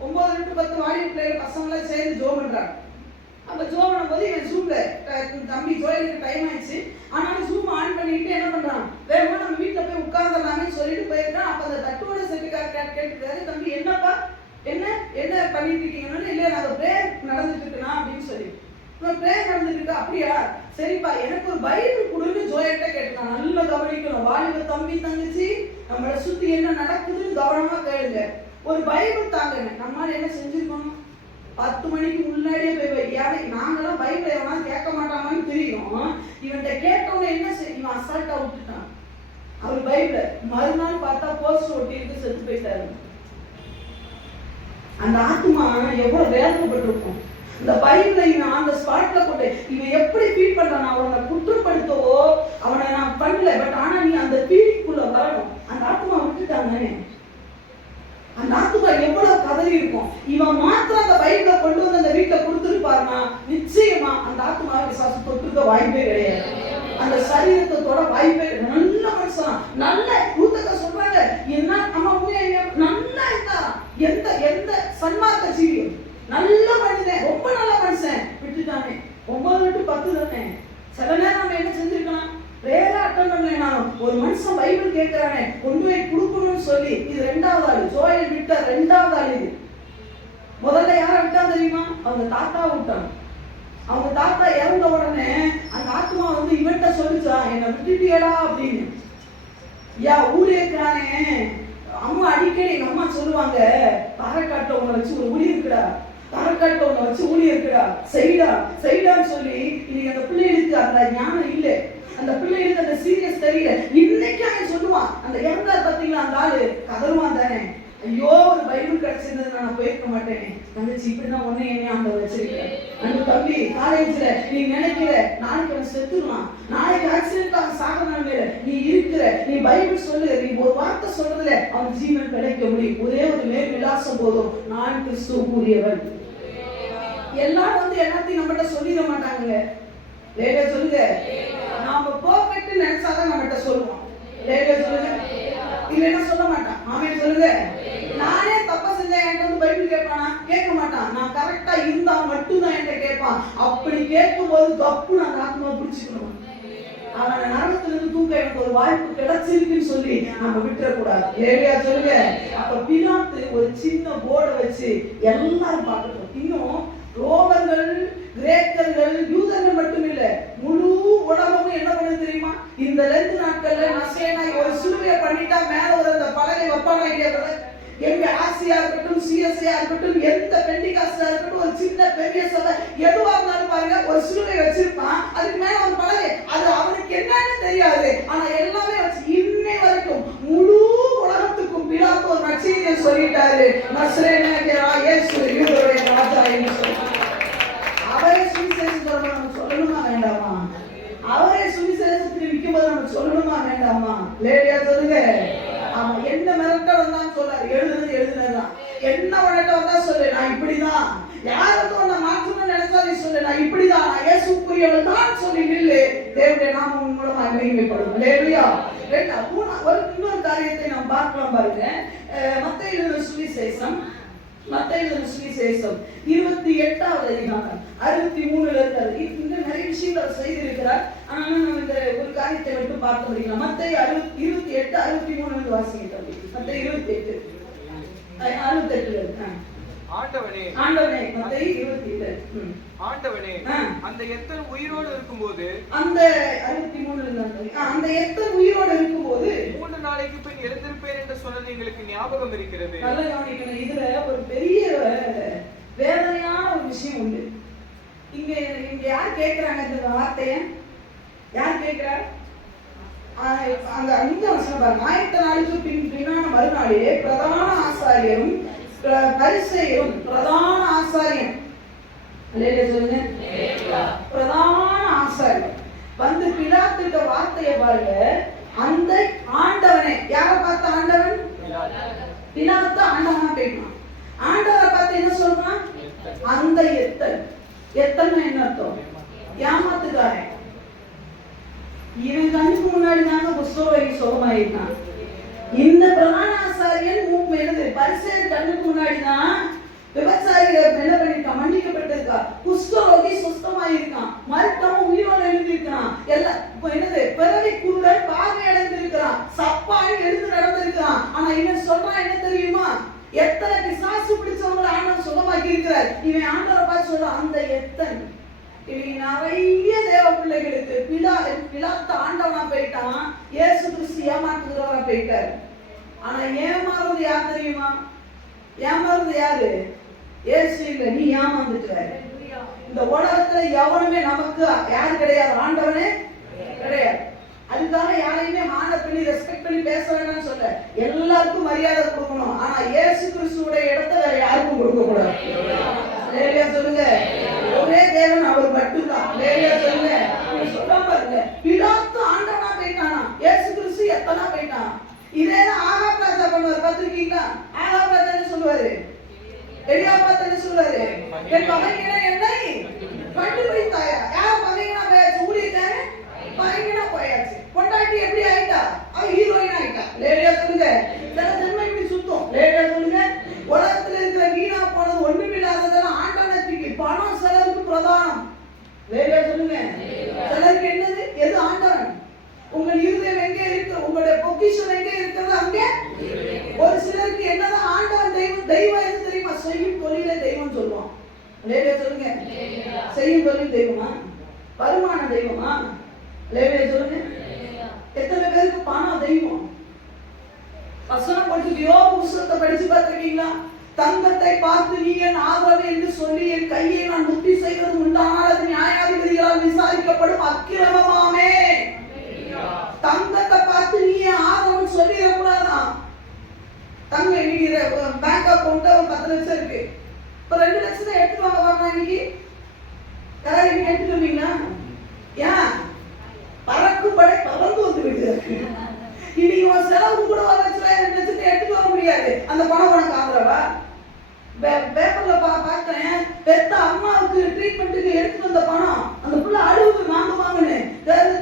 9 to 10 வாடி பிள்ளைகள் பசங்க எல்லாம் சேர்ந்து ஜோம் பண்றாங்க. அப்ப ஜோம் பண்ணும்போது இவன் ஜூம்ல தம்பி ஜோயலுக்கு டைம் ஆயிடுச்சு, ஆனாலும் ஜூம் ஆன் பண்ணிட்டு என்ன பண்றான், வேகமா நம்ம வீட்டுல போய் உட்கார்ந்துடலாமே சொல்லிட்டு போயிருக்கான். அப்ப அந்த தட்டுவட செட்டுக்கார கேட்டுக்காரு, தம்பி என்னப்பா என்ன பண்ணிட்டு இருக்கீங்கன்னு. இல்ல நாங்க பிரேயர் நடந்துட்டு இருக்கா அப்படின்னு சொல்லி, பிரேயர் நடந்துட்டு இருக்கா, அப்படியா சரிப்பா எனக்கு ஒரு பைபிள் கொடுன்னு ஜோயல்கிட்ட கேட்டுக்கான். நல்லா கவனிக்கணும் வாலிப தம்பி தங்கச்சி, நம்மளை சுத்தி என்ன நடக்குதுன்னு கவனமா கேளுங்க. ஒரு பைபிள் தாங்க. நம்மளால என்ன செஞ்சிருக்கோம், 10 மணிக்கு முன்னாடியே போய் யாரை நாங்கெல்லாம் பைபிள் எவனா கேட்க மாட்டாங்கன்னு தெரியும். இவன்கிட்ட கேட்டவங்க என்ன செய்யும், அசால்ட்டா விட்டுட்டான். அவர் பைபிள் மறுநாள் பார்த்தா போஸ்ட் ஒட்டி இருக்கு, செத்து போயிட்டாரு. அந்த ஆத்மா எவ்வளவு வேதனைப்பட்டிருக்கும். இந்த பைபிளை இவன் அந்த ஸ்பாட்ல போட்டு இவன் எப்படி ஃபீல் பண்றான், அவனை குற்றப்படுத்தவோ அவனை நான் பண்ணல, பட் ஆனா நீ அந்த ஃபீலிங்குள்ள வரணும். அந்த ஆத்மா விட்டுட்டாங்க. அந்த ஆத்மா எவ்வளவு கதறி இருக்கும். இவன் மாத்திரம் அந்த பைபிளை கொண்டு வந்து அந்த வீட்டுல கொடுத்துருப்பாருன்னா நிச்சயமா அந்த ஆத்மா விசுவாசம் தொட்டுக்க வாய்ப்பே கிடையாது. அந்த சரீரத்தோட வாய்ப்பே கிடையாது. நல்ல மனுஷன், நல்ல ஊத்தக்க சொல்றாங்க, என்ன அம்மா நல்லா இருந்தா எந்த எந்த சன்மார்க்க ஜீவியம், நல்ல மனுஷன், ரொம்ப நல்ல மனுஷன், விட்டுட்டானே. 9 to 10 தானே. சில நேரம் நம்ம என்ன செஞ்சிருக்கலாம், வேற அட்டன் பண்ணலாம். ஒரு மனுஷன் பைபிள் கேட்கிறானே கொண்டு போய் கொடுக்கணும்னு சொல்லி, இது 2வது ஆளு ஜோயல் விட்ட 2வது ஆளு. இது முதல்ல யாரை விட்டான் தெரியுமா, அவங்க தாத்தா விட்டான். அவங்க தாத்தா இறந்த உடனே அந்த ஆத்மா வந்து இவன்ட்ட சொல்லிச்சா, என்னை விட்டுட்டியடா அப்படின்னு. ஊரே இருக்கிறானே, அம்மா அடிக்கடி எங்க அம்மா சொல்லுவாங்க, தாரக்காட்டுல உன்னை வச்சு ஒரு ஊழி இருக்குடா, தாரக்காட்டுல உன்னை வச்சு ஊழி இருக்குடா, செய்டான்னு சொல்லி. இன்னைக்கு அந்த பிள்ளைகளுக்கு அந்த ஞானம் இல்லை, அந்த பிள்ளைகளுக்கு அந்த சீரியஸ் தெரியல. இன்னைக்கு அவன் சொல்லுவான், அந்த இறந்தார் பார்த்தீங்களா அந்த ஆளு கதருவான் தானே, ஐயோ ஒரு பைபிள் கிடைச்சிருந்தது நான் போயிருக்க மாட்டேனே. தங்கச்சி இப்படிதான் ஒன்னே என்ன அந்த வச்சிருக்கிறேன். அந்த தம்பி காலேஜ்ல நீ நினைக்கிற நாளைக்கு அவன் செத்துருவான், நாளைக்கு ஆக்சிடென்ட் அவன் சாகணும், நீ இருக்கிற நீ பைபிள் சொல்லு, நீ ஒரு வார்த்தை சொல்றதுல அவன் ஜீவன் கிடைக்க முடியும். ஒரே ஒரு மேல் விலாசம் போதும், நான் கிறிஸ்துவுக்குரியவன். எல்லாரும் வந்து எல்லாத்தையும் நம்மகிட்ட சொல்லிட மாட்டாங்க. லேடா சொல்லுங்க, நாம பெர்ஃபெக்ட் நினைச்சாதான் நம்மகிட்ட சொல்லுவோம். லேடா சொல்லுங்க, இல்லைன்னா சொல்ல மாட்டான். ஆமென் சொல்லுங்க. நானே தப்பா செஞ்சா என்கிட்ட வந்து பைபிள் கேட்பானா, கேட்க மாட்டான். நான் கரெக்டா இருந்தா மட்டும்தான் என்கிட்ட கேட்பான். அப்படி கேட்கும் போது தப்பு நான் ஆத்மா பிடிச்சிக்கணும். அவனை நரகத்திலிருந்து தூக்க எனக்கு ஒரு வாய்ப்பு கிடைச்சிருக்குன்னு சொல்லி நம்ம விட்டுறக்கூடாது. லேடியா சொல்லுங்க. அப்ப பிலாத்து ஒரு சின்ன போர்டை வச்சு எல்லாரும் பார்க்கணும். இன்னும் ரோமர்கள், கிரேக்கர்கள், யூதர்கள் மட்டும் இல்ல, முழு உலகமும் என்ன பண்ணு தெரியுமா, இந்த லெந்து நாட்கள்ல நசரேனாய் ஒரு சிலுவையை பண்ணிட்டா மேல ஒரு அந்த பலகை வைப்பாங்க இல்லையா. எங்க ஆசியா இருக்கட்டும், சிஎஸ்ஐயா இருக்கட்டும், எந்த பெண்டிகாஸ்டா இருக்கட்டும், ஒரு சின்ன பெரிய சபை எதுவா இருந்தாலும் பாருங்க, ஒரு சிலுவை வச்சிருப்பான், அதுக்கு மேல ஒரு பலகை. அது அவனுக்கு என்னன்னு தெரியாது, ஆனா எல்லாமே வச்சு இன்னை வரைக்கும் முழு உலகத்துக்கும் பிலாத்து ஒரு நற்செய்தியை சொல்லிட்டாரு, நசரேனாகிய இயேசு யூதருடைய ராஜா என்று சொல்றாங்க. அவரே சுவிசேஷத்தை நம்ம சொல்லணுமா வேண்டாமா? அவரே சுவிசேஷத்துக்கு நிற்கும்போது நம்ம சொல்லணுமா வேண்டாமா? லேடியா சொல்லுங்க. அவன் என்ன மிரட்ட வந்தான்னு சொல்றாரு, எழுதுனதுதான். என்ன உடனே வந்தா சொல்லு, நான் இப்படிதான். யார் வந்து உன்னை மாற்றணும்னு நினைச்சாலும் சொல்லு, நான் இப்படிதான், நான் இயேசுக்குரியவன் தான் சொல்லி நில்லு. தேவனுடைய நாமம் மூலமா மகிமைப்படும். லேலுயா. இன்னொரு காரியத்தை நாம் பார்க்கலாம் பாருங்க. மத்தேயு எழுதின சுவிசேஷம் 28வது அதிகாரம் 63ல இருந்து இன்னும் நிறைய விஷயங்கள் செய்திருக்கிறார். ஆனால் நம்ம இந்த ஒரு காரியத்தை மட்டும் பார்க்க முடியலாம். மத்தேயு 28:63 வாசிங்க. மத்தேயு 28 68 இருக்கு. ஆண்டவனே மத்தேயு 28 ஆண்டவனே, அந்த எத்தன் உயிரோடு இருக்கும்போது அந்த 63 அந்த எத்தன் உயிரோடு இருக்கும்போது 3 நாளைக்கு பின் எழுந்திருப்பேன் என்று சொன்னது எங்களுக்கு ஞாபகம் இருக்கிறது. நல்லா கவனிக்கணும். இதுல ஒரு பெரிய வேதனையான ஒரு விஷயம் உண்டு. இங்க யார் கேட்கிறாங்க இந்த வார்த்தைய? யார் கேட்கிறார்? அந்த அந்த வசனம் பாருங்க. 1000 நாளுக்கு பின்னான மறுநாளிலே பிரதான ஆசாரியரும் பரிசேயரும் பிரதான ஆசாரியன் சொல்லுங்க பிரதான ஆசாரியர் வந்து பிலாத்துட்ட வார்த்தையை பாருங்க. அந்த ஆண்டவனே, யார பார்த்த ஆண்டவன்? பிலாத்து ஆண்டவனா போயிட்டான். ஆண்டவரை பார்த்து என்ன சொல்றான்? அந்த எத்தனை என்ன அர்த்தம்? ஏமாத்துக்காரன். இவன் கண்ணுக்கு முன்னாடி தாங்க குஷ்டரோகி சுகமாயிருக்கான். இந்த பிரதான ஆசாரியன் பரிசேயர் கண்ணுக்கு முன்னாடிதான் விபச்சாரிகள் என்ன பண்ணிருக்கான்? மன்னிக்கப்பட்டிருக்கா. குஷ்டரோகி சுத்தமாயிருக்கான். மருத்துவம் உயிரோடு எழுந்திருக்கிறான். எல்லாம் என்னது? பிறவி குருடன் பார்வை அடைந்திருக்கிறான். சப்பாடி எழுந்து நடந்திருக்கிறான். ஆனா இவன் சொல்றான் என்ன தெரியுமா? எத்தனை பிசாசு பிடிச்சவங்களை ஆண்டவர் சுகமாக்கி இருக்கிறார். இவன் ஆண்டவரை பார்த்து சொல்றான் அந்த எத்தன். இவன் நிறைய தேவ பிள்ளைகளுக்கு பிலாத்து ஆண்டவனா போயிட்டான். இயேசு கிறிஸ்து ஏமாற்றுகிறவரா போயிட்டாரு. ஆனா ஏமாறுறது யார் தெரியுமா? ஏமாறுறது யாரு? இயேசு இல்ல, நீ ஏமாந்துட்டு. இந்த உலகத்துல எவனுமே நமக்கு யாரு கிடையாது, ஆண்டவனே கிடையாது. அதுக்காக யாரையுமே மான பண்ணி ரெஸ்பெக்ட் பண்ணி பேச வேண்டாம்னு சொல்ல, எல்லாருக்கும் மரியாதை கொடுக்கணும். ஆனா இயேசு கிறிஸ்துவோட இடத்த வேற யாருக்கும் கொடுக்க கூடாது. சொல்லுங்க, ஒரே தேவன் அவர் மட்டும்தான். சொல்லுங்க, சொல்ல பாருங்க. பிலாத்து ஆண்டவனா போயிட்டானா, இயேசு கிறிஸ்து எத்தனா போயிட்டான். இதேதான் ஆகாப் ராஜா பண்ணுவார். பார்த்திருக்கீங்களா? ஆகாப் ராஜா என்ன சொல்லுவாரு? எலியா பார்த்து என்ன சொல்லுவாரு? என் பகைஞனை என்னை கண்டு வைத்தாயா. யார் பகைஞனா போயாச்சு? ஊழியக்காரன் பகைஞனா போயாச்சு. பொண்டாட்டி எப்படி ஆயிட்டா? அவ ஹீரோயின் ஆயிட்டா. லேடியா சொல்லுங்க. சில ஜென்மம் இப்படி சுத்தம். லேடியா சொல்லுங்க. உலகத்துல இருக்கிற வீணா போனது ஒண்ணுமில்லாததெல்லாம் ஆண்டவனுக்கு பணம் செலவுக்கு பிரதானம். லேடியா சொல்லுங்க. சிலருக்கு என்னது? எது ஆண்டவன். உங்கள் இருதயம் எங்கே இருக்கு? உங்களுடைய பொக்கிஷம் எங்கே இருக்கிறது? அங்கே. ஒரு சிலருக்கு என்னதான் ஆண்டவன் தெய்வம். தெய்வம் எது தெரியுமா? செய்யும் தொழிலே தெய்வம் சொல்லுவோம். லேடியா சொல்லுங்க. செய்யும் தொழில் தெய்வமா? வருமான தெய்வமா? லேடியா சொல்லுங்க. எத்தனை பேருக்கு பணம் தெய்வம்? வசனம் படிச்சு யோபு புத்தகத்தை படிச்சு பார்த்திருக்கீங்களா? தங்கத்தை பார்த்து நீ என் ஆதரவு என்று சொல்லி என் கையை நான் முத்தி செய்வது உண்டானால் அது நியாயாதிபதிகளால் விசாரிக்கப்படும் அக்கிரமமாமே. தங்கத்தை பார்த்து நீ ஆதரவு சொல்லிடக்கூடாதான். தங்க இன்னைக்கு பேங்க் அக்கௌண்ட் ஒரு 10 லட்சம் இருக்கு. இப்ப 2 லட்சத்தை எடுத்துட்டு வாங்க. இன்னைக்கு யாராவது இன்னைக்கு எடுத்துட்டு வந்தீங்கன்னா ஏன் பறக்கும் படை பறந்து வந்து விடுது. இன்னைக்கு உன் செலவுக்கு கூட 1 லட்சம் 2 லட்சத்தை எடுத்துட்டு வர முடியாது. அந்த பணம் உனக்கு ஆதரவா? பேப்பர்ல பார்த்தேன், பெத்த அம்மாவுக்கு ட்ரீட்மெண்ட்டுக்கு எடுத்துட்டு வந்த பணம் அந்த புள்ள அழுவுது வாங்குவாங்கன்னு.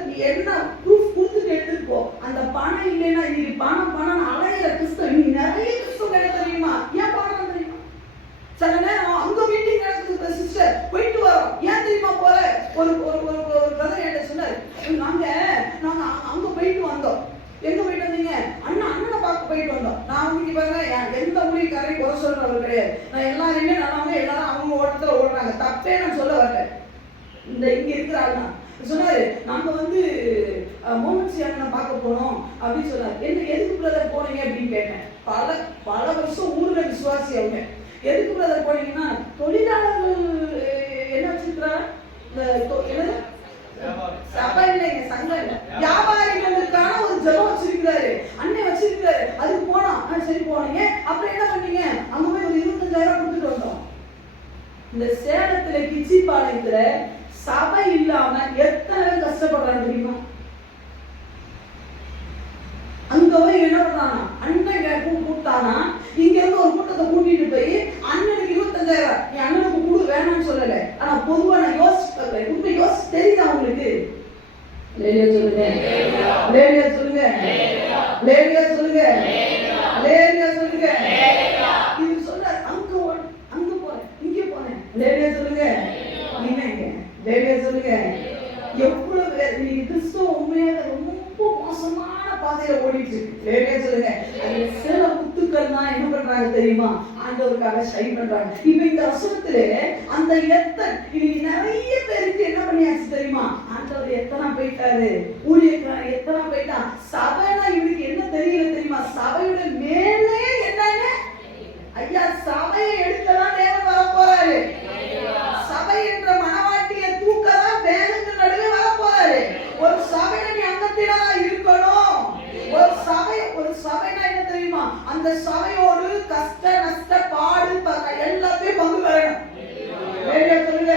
நீ என்ன ப்ரூஃப் கொடுத்துட்டு எடுத்துட்டு போ. அந்த பணம் இல்லைன்னா இன்னைக்கு பணம் அலையிற கிறிஸ்தவ நீ நிறைய கிறிஸ்தவ தெரியுமா? ஏன் பணம் தெரியுமா? சில நேரம் அங்க மீட்டிங் நடக்குது சிஸ்டர், போயிட்டு வரோம். ஏன் தெரியுமா போற? ஒரு பிரதர் என்கிட்ட சொன்னாரு, நாங்க அங்க போயிட்டு வந்தோம். எங்க போயிட்டு வந்தீங்க? அண்ணனை பார்க்க போயிட்டு வந்தோம். நான் இன்னைக்கு பாருங்க எந்த ஊழியக்காரையும் குறை சொல்றவர் கிடையாது. நான் எல்லாருமே நல்லாம எல்லாரும் அவங்க ஓட்டத்துல ஓடுறாங்க. தப்பே நான் சொல்ல வரல. இந்த இங்க இருக்கிற ஆள்னா சொன்னாரு, நாங்க மோமன்சி அண்ணனை பார்க்க போனோம் அப்படின்னு சொன்னாரு. எதுக்கு பிரதர் போனீங்க அப்படின்னு கேட்டேன். பல வருஷம் ஊர்ல விசுவாசி அவங்க. எதுக்கு பிரதர் போனீங்கன்னா தொழிலாளர்கள் என்ன வச்சிருக்கிறாங்க, வியாபாரிகளுக்கான ஒரு ஜபம் வச்சிருக்கிறாரு, அண்ணன் வச்சிருக்கிறாரு. அதுக்கு போனா சரி போனீங்க. அப்புறம் என்ன பண்ணீங்க? அங்க போய் ஒரு 25,000 கொடுத்துட்டு வந்தோம். இந்த சேலத்துல கிச்சிபாளையத்துல சபை இல்லாம எத்தனை கஷ்டப்படுறாங்க தெரியுமா? அங்க போய் என்ன பண்றானா, அண்ணன் கூப்பிட்டானா இங்க இருந்து ஒரு கூட்டத்தை கூட்டிட்டு போய் அண்ணனுக்கு 25,000 நீ அண்ணனுக்கு கூடு வேணாம்னு சொல்லல. ஆனா பொதுவா நான் யோசிச்சு தெரியுதா உங்களுக்கு? லேலியா சொல்லுங்க, லேலியா சொல்லுங்க, லேலியா சொல்லுங்க, லேலியா சொல்லுங்க. இது சொல்ற அங்க போறேன் இங்க போறேன், லேலியா சொல்லுங்க. இல்லைங்க, லேலியா சொல்லுங்க. எவ்வளவு பேர் நீங்க கிறிஸ்துவ உண்மையாக ரொம்ப மோசமான பாதையில ஓடிட்டு இருக்கு, லேலியா சொல்லுங்க. அதுல சில முத்துக்கள் தான் என்ன பண்றாங்க தெரியுமா, ஆண்டவருக்காக ஷைன் பண்றாங்க. இப்ப இந்த வசனத்துல அந்த எத்தன் இன்னைக்கு நிறைய பேருக்கு என்ன பண்ணியாச்சு தெரியுமா, ஆண்டவர் எத்தனை போயிட்டாரு, ஊழியக்காரன் எத்தனை போயிட்டான், சபைனா இவருக்கு என்ன தெரியல தெரியுமா, சபையோட மேலே என்னங்க ஐயா, சபையை எடுக்கதான் தேவன் வர போறாரு. சபை என்ற மனவாட்டியை தூக்கதான் வேலுக்கு நடுவே வர போறாரு. ஒரு சபையில நீ அங்கத்தினரா இருக்கணும். ஒரு சபைனா என்ன தெரியுமா, அந்த சபையோடு கஷ்ட நஷ்ட பாடு எல்லாத்தையும் பங்கு பெறணும். சொல்லுங்க,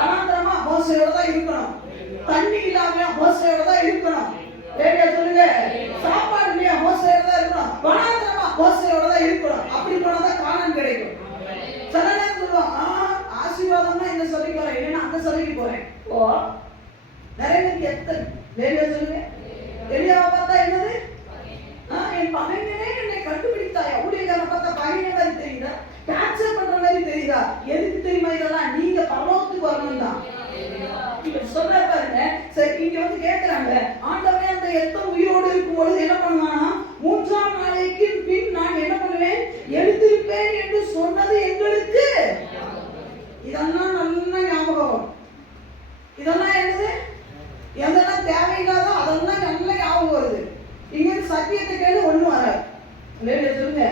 அனாந்தரமா மோசையோட தான் இருக்கணும், தண்ணி இல்லாம மோசையோட தான் இருக்கணும். சொல்லுங்க, சாப்பாடு இல்லையா மோசையோட தான் இருக்கணும், அனாந்தரமா மோசையோட தான் இருக்கணும். அப்படி போனாதான் காணான் கிடைக்கும். சில நேரம் சொல்லுவாங்க, ஆசீர்வாதம்னா இந்த சபைக்கு வரேன், இல்லைன்னா அந்த சபைக்கு போறேன். ஓ நிறைய பேருக்கு எத்தனை லேலியா சொல்லுங்க. எலியாவை பார்த்தா என்னது, என் பகைஞனே என்னை கண்டுபிடித்தாயா, ஊழியக்காரனை பார்த்தா பகைஞ மாதிரி தெரியுதா, கேன்சல் பண்ற மாதிரி தெரியுதா, எதுக்கு தெரியுமா, இதெல்லாம் நீங்க பரலோகத்துக்கு வரணும் தான் சொல்ற பாருங்க. சரி, இங்க வந்து கேட்கிறாங்க, ஆண்டவரே அந்த எத்தனை உயிரோடு இருக்கும் பொழுது என்ன பண்ணுவானா, 3ஆம் நாளைக்கு பின் நான் என்ன பண்ணுவேன், எழுந்திருப்பேன் என்று சொன்னது எங்களுக்கு. இதெல்லாம் நல்ல ஞாபகம். இதெல்லாம் என்னது, எதெல்லாம் தேவையில்லாதோ அதெல்லாம் நல்ல ஞாபகம் வருது. இங்க சத்தியத்தை கேள்வி ஒண்ணும் வராது. லேலியா சொல்லுங்க.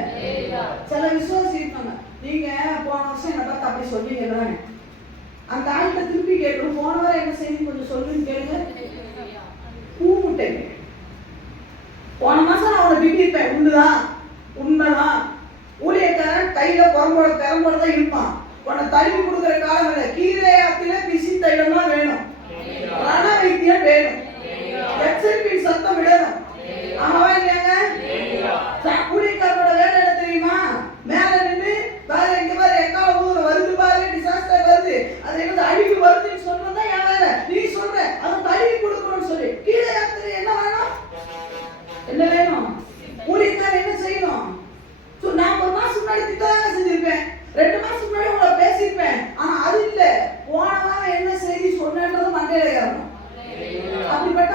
சில விசுவாசி இருக்காங்க, நீங்க போன வருஷம் என்ன பார்த்து அப்படி சொன்னீங்க, அந்த ஆள்கிட்ட திருப்பி கேட்கணும், போன வாரம் என்ன செய்யுங்க கொஞ்சம் சொல்லுன்னு கேளுங்க. பூ முட்டைங்க, போன மாசம் நான் அவனை திட்டிருப்பேன், உண்மைதான் உண்மைதான். ஊழியக்காரன் கையில பெரம்போட தான் இருப்பான். உன்னை தழுவி கொடுக்குற காலம் இல்லை. கீரையாத்தில பிசி தைலம் தான் வேணும், ரண வைத்தியம் வேணும், எச்சரிப்பின் சத்தம் விடணும். ஆமாவா இல்லையாங்க? ஊழியக்காரனோட வேலை என்ன தெரியுமா, மேல நின்று வேற எங்க பாரு எக்கால ஊர் வருது பாரு, டிசாஸ்டர் வருது, அது என்னது அழிவு வருதுன்னு சொல்றதுதான் என் வேலை. நீ சொல்ற அதை தழுவி கொடுக்கணும்னு சொல்லி கீரையாத்திர என்ன வேணும், என்ன வேணும், ஊழியக்காரன் என்ன செய்யணும். நான் ஒரு மாசம் முன்னாடி திட்டதாங்க செஞ்சிருப்பேன், 2 மாசம் முன்னாடி உங்களை பேசியிருப்பேன், ஆனா அது இல்ல, போன வாரம் என்ன செய்தி சொன்னது மண்டையில ஏறணும். அப்படிப்பட்ட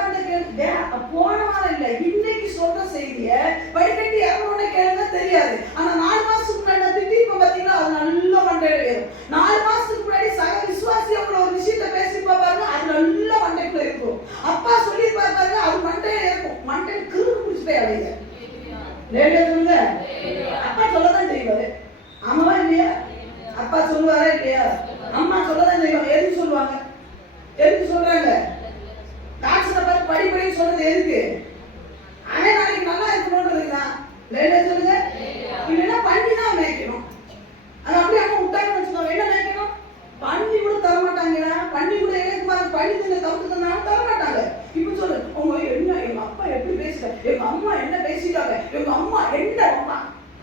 போன வாரம் இல்ல, இன்னைக்கு சொல்ற செய்திய வடிகட்டி இறங்கணும்னு கேளுங்க தெரியாது. ஆனா 4 மாசத்துக்கு முன்னாடி திட்டிருப்போம் பாத்தீங்களா, அது நல்ல மண்டையில ஏறும். 4 மாசத்துக்கு முன்னாடி சக விசுவாசி அவங்கள ஒரு விஷயத்த பேசிருப்பா பாருங்க, அது நல்ல மண்டைக்குள்ள இருக்கும். அப்பா சொல்லியிருப்பா பாருங்க, அது மண்டையில இருக்கும். மண்டையில கிருகு பிடிச்சிட்டே அலைங்க. லேலியா சொல்லுங்க. அப்பா சொல்லதான் செய்வாரு, ஆமாவா இல்லையா? அப்பா சொல்லுவாரா இல்லையா? அம்மா சொல்லதான் செய்வாங்க. எதுக்கு சொல்லுவாங்க, எதுக்கு சொல்றாங்க, டாக்டரை பார்த்து படிப்படின்னு சொல்றது எதுக்கு, அவன் நாளைக்கு நல்லா இருக்கணும்ன்றதுதான். லேலியா சொல்லுங்க. இல்லைன்னா பண்ணி தான் மேய்க்கணும். அது அப்படியே அம்மா விட்டாங்கன்னு வச்சுக்கோங்க, என்ன மேய்க்கணும், பண்ணி கூட தரமாட்டாங்கடா, பண்ணி கூட எனக்கு பண்ணி தந்த தவிர்த்து தந்தாலும் தரமாட்டாங்க. இப்ப சொல்லு, உங்க என்ன எங்க அப்பா எப்படி பேசுறாங்க, எங்க அம்மா என்ன பேசிட்டாங்க, எங்க அம்மா என்ன அம்மா,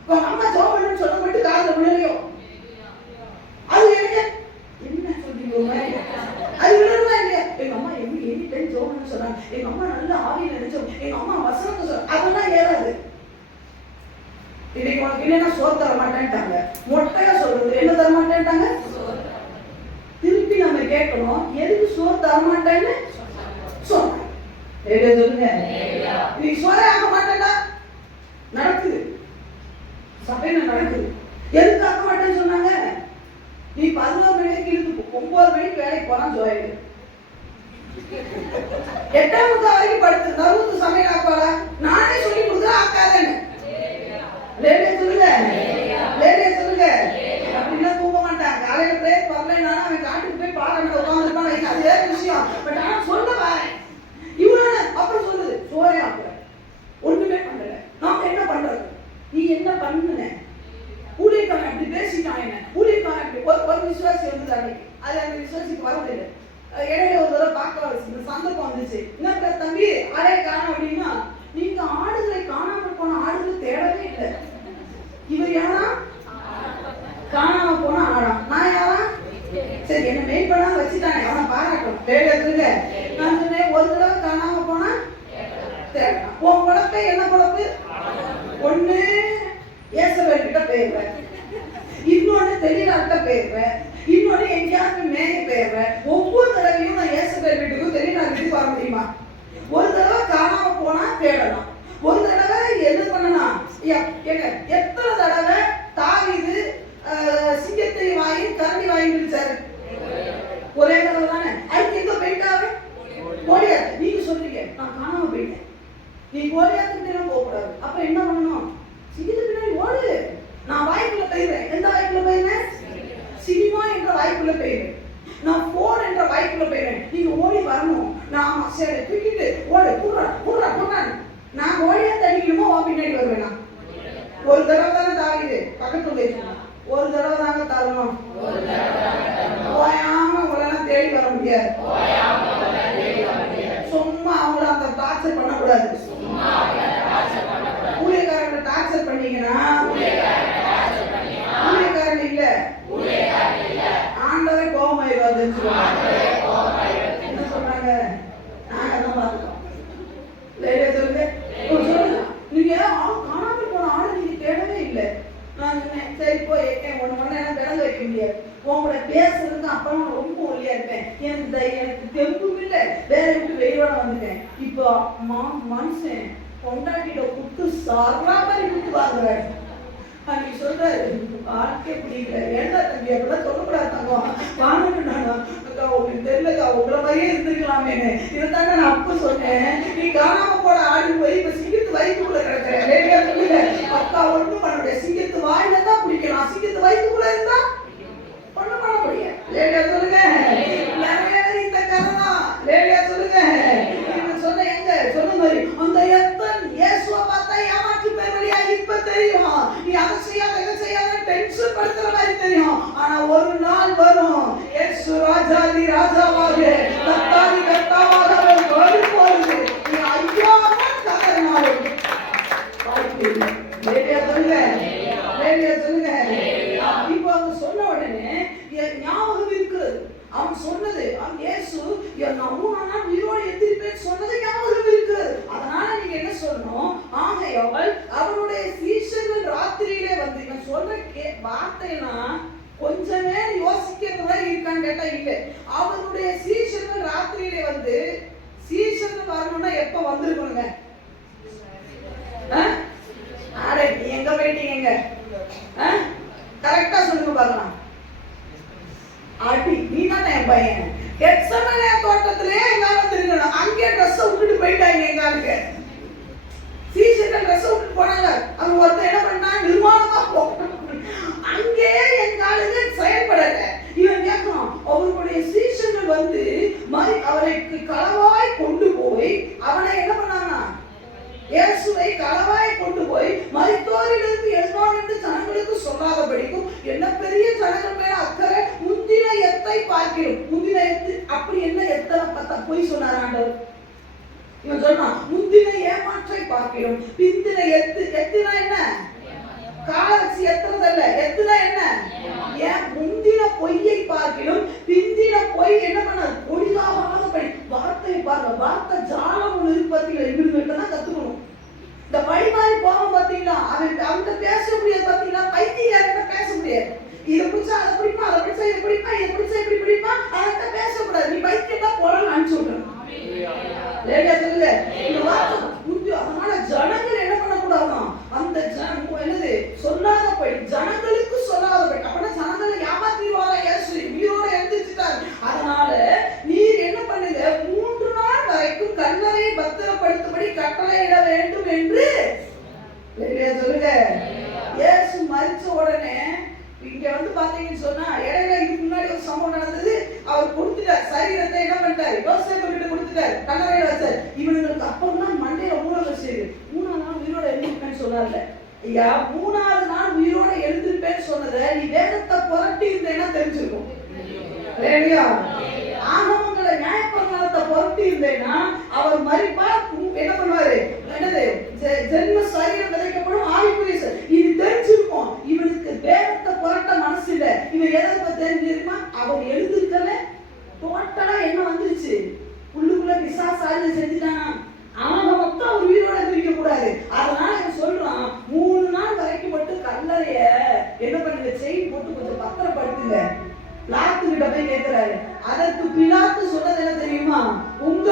உங்க அம்மா ஜோப் பண்ணுன்னு சொல்ல மட்டும் காதுல விழலையோ, அது எனக்கு என்ன சொல்றீங்க, அது விழணுமா இல்லையா? எங்க அம்மா எனி டைம் ஜோப் பண்ண சொல்றாங்க, எங்க அம்மா நல்ல ஆவியில நினைச்சோம், எங்க அம்மா வசனத்தை சொல்றாங்க, அதெல்லாம் ஏறாது. இன்னைக்கு உனக்கு இல்லைன்னா சோறு தர மாட்டேன்ட்டாங்க, மொட்டையா சொல்றது என்ன தர மாட்டேன்ட்டாங்க. திருப்பி நம்ம கேட்கணும், எதுக்கு சோறு தர மாட்டேன்னு சொன்னாங்க. சொல்லுங்க, நீ சோறே ஆக மாட்டேன்டா, நடக்குது சபையில நடக்குது. எதுக்கு ஆக மாட்டேன்னு சொன்னாங்க, நீ 11 மணிக்கு இழுத்து 9 மணிக்கு வேலைக்கு போனா ஜோயிடு, 8ஆம் வரைக்கும் படுத்து நறுத்து சமையல் ஆப்பாடா, நானே சொல்லி கொடுக்குற ஆக்காதேன்னு. லேலியா சொல்லுங்க, லேலியா சொல்லுங்க. அப்படின்னா தூங்க மாட்டாங்க, காலையில பிரேக் வரலைன்னா அவன் காட்டுக்கு போய் பாடம் உட்காந்துருப்பான், அது வேற விஷயம். பட் ஆனா சொல்ல வரேன் இவன அப்புறம் சொல்லுது, சோரே ஆக்குற ஒண்ணுமே பண்ணல, நாம என்ன பண்றது, நீ என்ன பண்ணுன, ஊழியக்காரன் அப்படி பேசிட்டான், என்ன ஊழியக்காரன் அப்படி ஒரு விசுவாசி வந்து அன்னைக்கு அது அந்த விசுவாசிக்கு வரதில்லை. இடையில ஒரு தடவை பார்க்க சந்தர்ப்பம் வந்துச்சு, என்ன தம்பி ஆடை காணும் அப்படின்னா, நீங்க ஆடுகளை காணாம போன ஆடுகள் தேடவே இல்லை, இவர் யாரா காணாம போன ஆடா, நான் யாரா, சரி என்ன மெயின் பண்ணா வச்சுட்டானே அவனை பாராட்டணும். லேலியா சொல்லுங்க. நான் சொன்னேன், ஒரு தடவை பொழப்பே என்ன பொழப்பு? ஒண்ணு ஏசபேல் கிட்ட போயிருவேன், இன்னொன்னு தெளிவாட்ட போயிருவேன், இன்னொன்னு எங்கேயாவது மேய போயிருவேன். ஒவ்வொரு தடவையும் நான் ஏசபேல் வீட்டுக்கும் தெளிவாட்ட வீட்டுக்கு வர முடியுமா? ஒரு தடவை காணாம போனா தேடலாம், ஒரு தடவை என்ன பண்ணலாம்? எத்தனை தடவை தாவீது சிங்கத்தை வாங்கி கரண்டி வாங்கி பிடிச்சாரு? ஒரே தடவை தானே. அதுக்கு எங்க போயிட்டாரு? கோலியாத். நீங்க சொல்றீங்க நான் காணாம போயிட்டேன், நீ கோலியாத்துக்கு போக கூடாது. அப்ப என்ன பண்ணணும்? சிங்கத்துக்கு பின்னாடி ஓடு. நான் வாய்க்குள்ள போயிருவேன். எந்த வாய்க்குள்ள போயிருவேன்? சினிமா என்ற வாய்க்குள்ள போயிருவேன், நான் போன் என்ற வாய்க்குள்ள போயிருவேன். நீங்க ஓடி வரணும். நான் சரி தூக்கிட்டு ஓடு கூடுறா கூடுறா கூடுறா. நான் கோலியாத் அடிக்கணுமோ பின்னாடி வருவேனா? ஒரு தடவை தானே தாவீது பக்கத்துல இருக்கணும், ஒரு தடவை தாங்க தரணும். ஓயாம உங்களெல்லாம் தேடி வர முடியாது. சும்மா அவங்கள அந்த டார்ச்சர் பண்ணக்கூடாது. ஊழியக்காரங்களை டார்ச்சர் பண்ணீங்கன்னா ஊழியக்காரன் இல்ல, ஆண்டவரே கோபமாயிருவாரு. என்ன சொல்றாங்க? நாங்க தான் பார்த்துக்கோம். சொல்லுங்க சொல்லுங்க, நீங்க காணாமல் போன ஆளு நீங்க தேடவே இல்லை. நான் சொன்னேன் சரி போய் ஒன்று ஒன்று என்ன விளங்க வைக்க முடியாது, உங்களோட பேசுறதுக்கு அப்பெல்லாம் ரொம்ப ஒல்லியா இருப்பேன், எனக்கு தெம்பும் இல்லை, வேற விட்டு வெளியோட வந்துட்டேன். இப்போ மனுஷன் கொண்டாட்டிட்ட குத்து சாரா மாதிரி குத்து வாங்குறாரு. நீ சொல்றாரு வாழ்க்கை பிடிக்கல, ஏண்டா தம்பி அப்படிலாம் சொல்லக்கூடாது தங்கம், வாங்கணும் நானா அக்கா உங்களுக்கு தெரியலக்கா உங்களை மாதிரியே இருந்துக்கலாமேன்னு. இதைத்தாங்க நான் அப்ப சொன்னேன். நீ காணாம போட ஆடி போய் இப்ப சிங்கத்து வயிற்றுக்குள்ள கிடக்குற அக்கா ஒன்றும் பண்ண முடியாது. சிங்கத்து வாயில தான் பிடிக்கலாம், சிங்கத்து வயிற்றுக்குள்ள இருந்தா ஒண்ணும் பண்ண முடியாது. லேடியா சொல்லுங்க, நிறைய பேர் இந்த கதை தான். லேடியா சொல்லுங்க, சொன்ன எங்க சொன்ன மாதிரி அந்த எத்தன் இயேசுவை பார்த்தா ஏமாற்றி பெருவழியா இப்ப தெரியும். நீ அதை செய்யாத இதை செய்யாத டென்ஷன் படுத்துற மாதிரி தெரியும். ஆனா ஒரு நாள் வரும் இயேசு ராஜாதி ராஜாவாக கர்த்தாதி கர்த்தாவாக வரும்போது நீ ஐயாம கதறினாலும் லேடியா சொல்லுங்க, லேடியா சொல்லுங்க. இப்போ அவங்க சொன்ன உடனே ஞாபகம் இருக்கிறது. அவன் சொன்னது இயேசு நான் உயிரோடு எந்திரிப்பேன் சொன்னது ஞாபகம் இருக்கிறது. அதனால நீங்க என்ன சொல்லணும்? ஆகையால் அவருடைய சீஷர்கள் ராத்திரியிலே வந்து இவன் சொல்ற வார்த்தையெல்லாம் கொஞ்சமே யோசிக்கிறது மாதிரி இருக்கான்னு கேட்டா இல்லை. அவருடைய சீஷர்கள் ராத்திரியிலே வந்து, சீஷர்கள் வரணும்னா எப்ப வந்திருக்கணுங்க? நீ எங்க போயிட்டீங்க? கரெக்டா சொல்லுங்க பார்க்கலாம். அடி நீ தானே என் பையன். கெத்செமனே தோட்டத்திலே எங்கால திருங்கணும், அங்கே ட்ரெஸ் விட்டுட்டு போயிட்டாங்க. எங்காலுக்கு சீசர்கள் ட்ரெஸ் விட்டுட்டு போனாங்க. அவங்க ஒருத்தர் என்ன பண்ணா நிர்மாணமா போகணும், அங்கேயே எங்காலுக்கு செயல்படல. இவன் கேட்கணும், அவர்களுடைய சீசர்கள் வந்து அவரை களவாய் கொண்டு போய் அவனை என்ன பண்ணாங்க? இயேசுவை களவாய் கொண்டு போய் மரித்தோரிலிருந்து எழுந்தான் என்று ஜனங்களுக்கு சொல்லாதபடிக்கும். என்ன பெரிய ஜனங்கள் மேல அக்கறை, முந்தின எத்தை பார்க்கிறோம். முந்தின எத்து அப்படி என்ன எத்தனை பார்த்தா போய் சொன்னார் ஆண்டவர். இவன் சொன்னான் முந்தின ஏமாற்றை பார்க்கிறோம், பிந்தின எத்து. எத்துனா என்ன? கால வச்சு எத்துறதல்ல. எத்துனா என்ன? ஏன் முந்தின பொய்யை பார்க்கிறோம், பிந்தின பொய் என்ன பண்ண பொடியாக வார்த்தையை பாருங்க. வார்த்தை ஜாலம் ஒன்று இருக்கு பார்த்தீங்களா? இவருங்கிட்ட தான் கத்துக்கணும். இந்த பழி மாதிரி போவோம் பார்த்தீங்களா? அவங்க பேச முடியாது பார்த்தீங்களா? பைத்தியார்கிட்ட பேச முடியாது. இதை பிடிச்சா அதை பிடிப்பா, அதை பிடிச்சா இதை பிடிப்பா, இதை பிடிச்சா இப்படி பிடிப்பா, அவன்கிட்ட பேசக்கூடாது. நீ பைத்தியட்டா போலாம் அனுப்பிச்சு விட்டுறேன். சொல்லுங்க இந்த வார்த்தை. அதனால ஜனங்கள் என்ன பண்ணக்கூடாதான்? அந்த என்னது சொல்லாத போய் ஜனங்களுக்கு சொல்லாத போய். அப்படின்னா ஜனங்களை ஏமாத்திடுவாரா? இயேசு உயிரோட எழுந்திருச்சுட்டார். அதனால நீர் என்ன பண்ணுங்க, 3 நாள் வரைக்கும் கல்லறையை பத்திரப்படுத்தும்படி கட்டளையிட வேண்டும் என்று சொல்லுங்க. இயேசு மரிச்ச உடனே இங்க வந்து பாத்தீங்கன்னு சொன்னா இடையில இதுக்கு முன்னாடி ஒரு சம்பவம் நடந்தது. அவர் கொடுத்துட்டார் சரீரத்தை, என்ன பண்ணிட்டாரு? யோசேப்பு கிட்ட கொடுத்துட்டாரு, கல்லறையில வச்சார். இவனுங்களுக்கு அப்புறம் தான் மண்டையில ஊழல் செய்யுது. 3ஆவது நாள் உயிரோட எழுந்திருப்பேன்னு சொன்னார்ல ஐயா. 3ஆவது நாள் உயிரோட எழுந்திருப்பேன்னு சொன்னதை நீ வேதத்தை புரட்டி இருந்தேன்னா தெரிஞ்சிருக்கும். ஆகமங்களை நியாயப்பிரமாணத்தை புரட்டி இருந்தேன்னா அவர் மரிப்பா என்ன பண்ணுவாரு? என்னது ஜென்ம சரீரம் விதைக்கப்படும் ஆவிக்குரிய. இது தெரிஞ்சிருக்கும். இவனுக்கு வேதத்தை புரட்ட மனசு இல்லை. இவன் எதை தெரிஞ்சிருமா? அவர் எழுந்திருக்கல. டோட்டலா என்ன வந்துருச்சு? உள்ளுக்குள்ள பிசாசு செஞ்சுட்டானா? அவங்க மொத்தம் அவர் உயிரோட பிரிக்க கூடாது.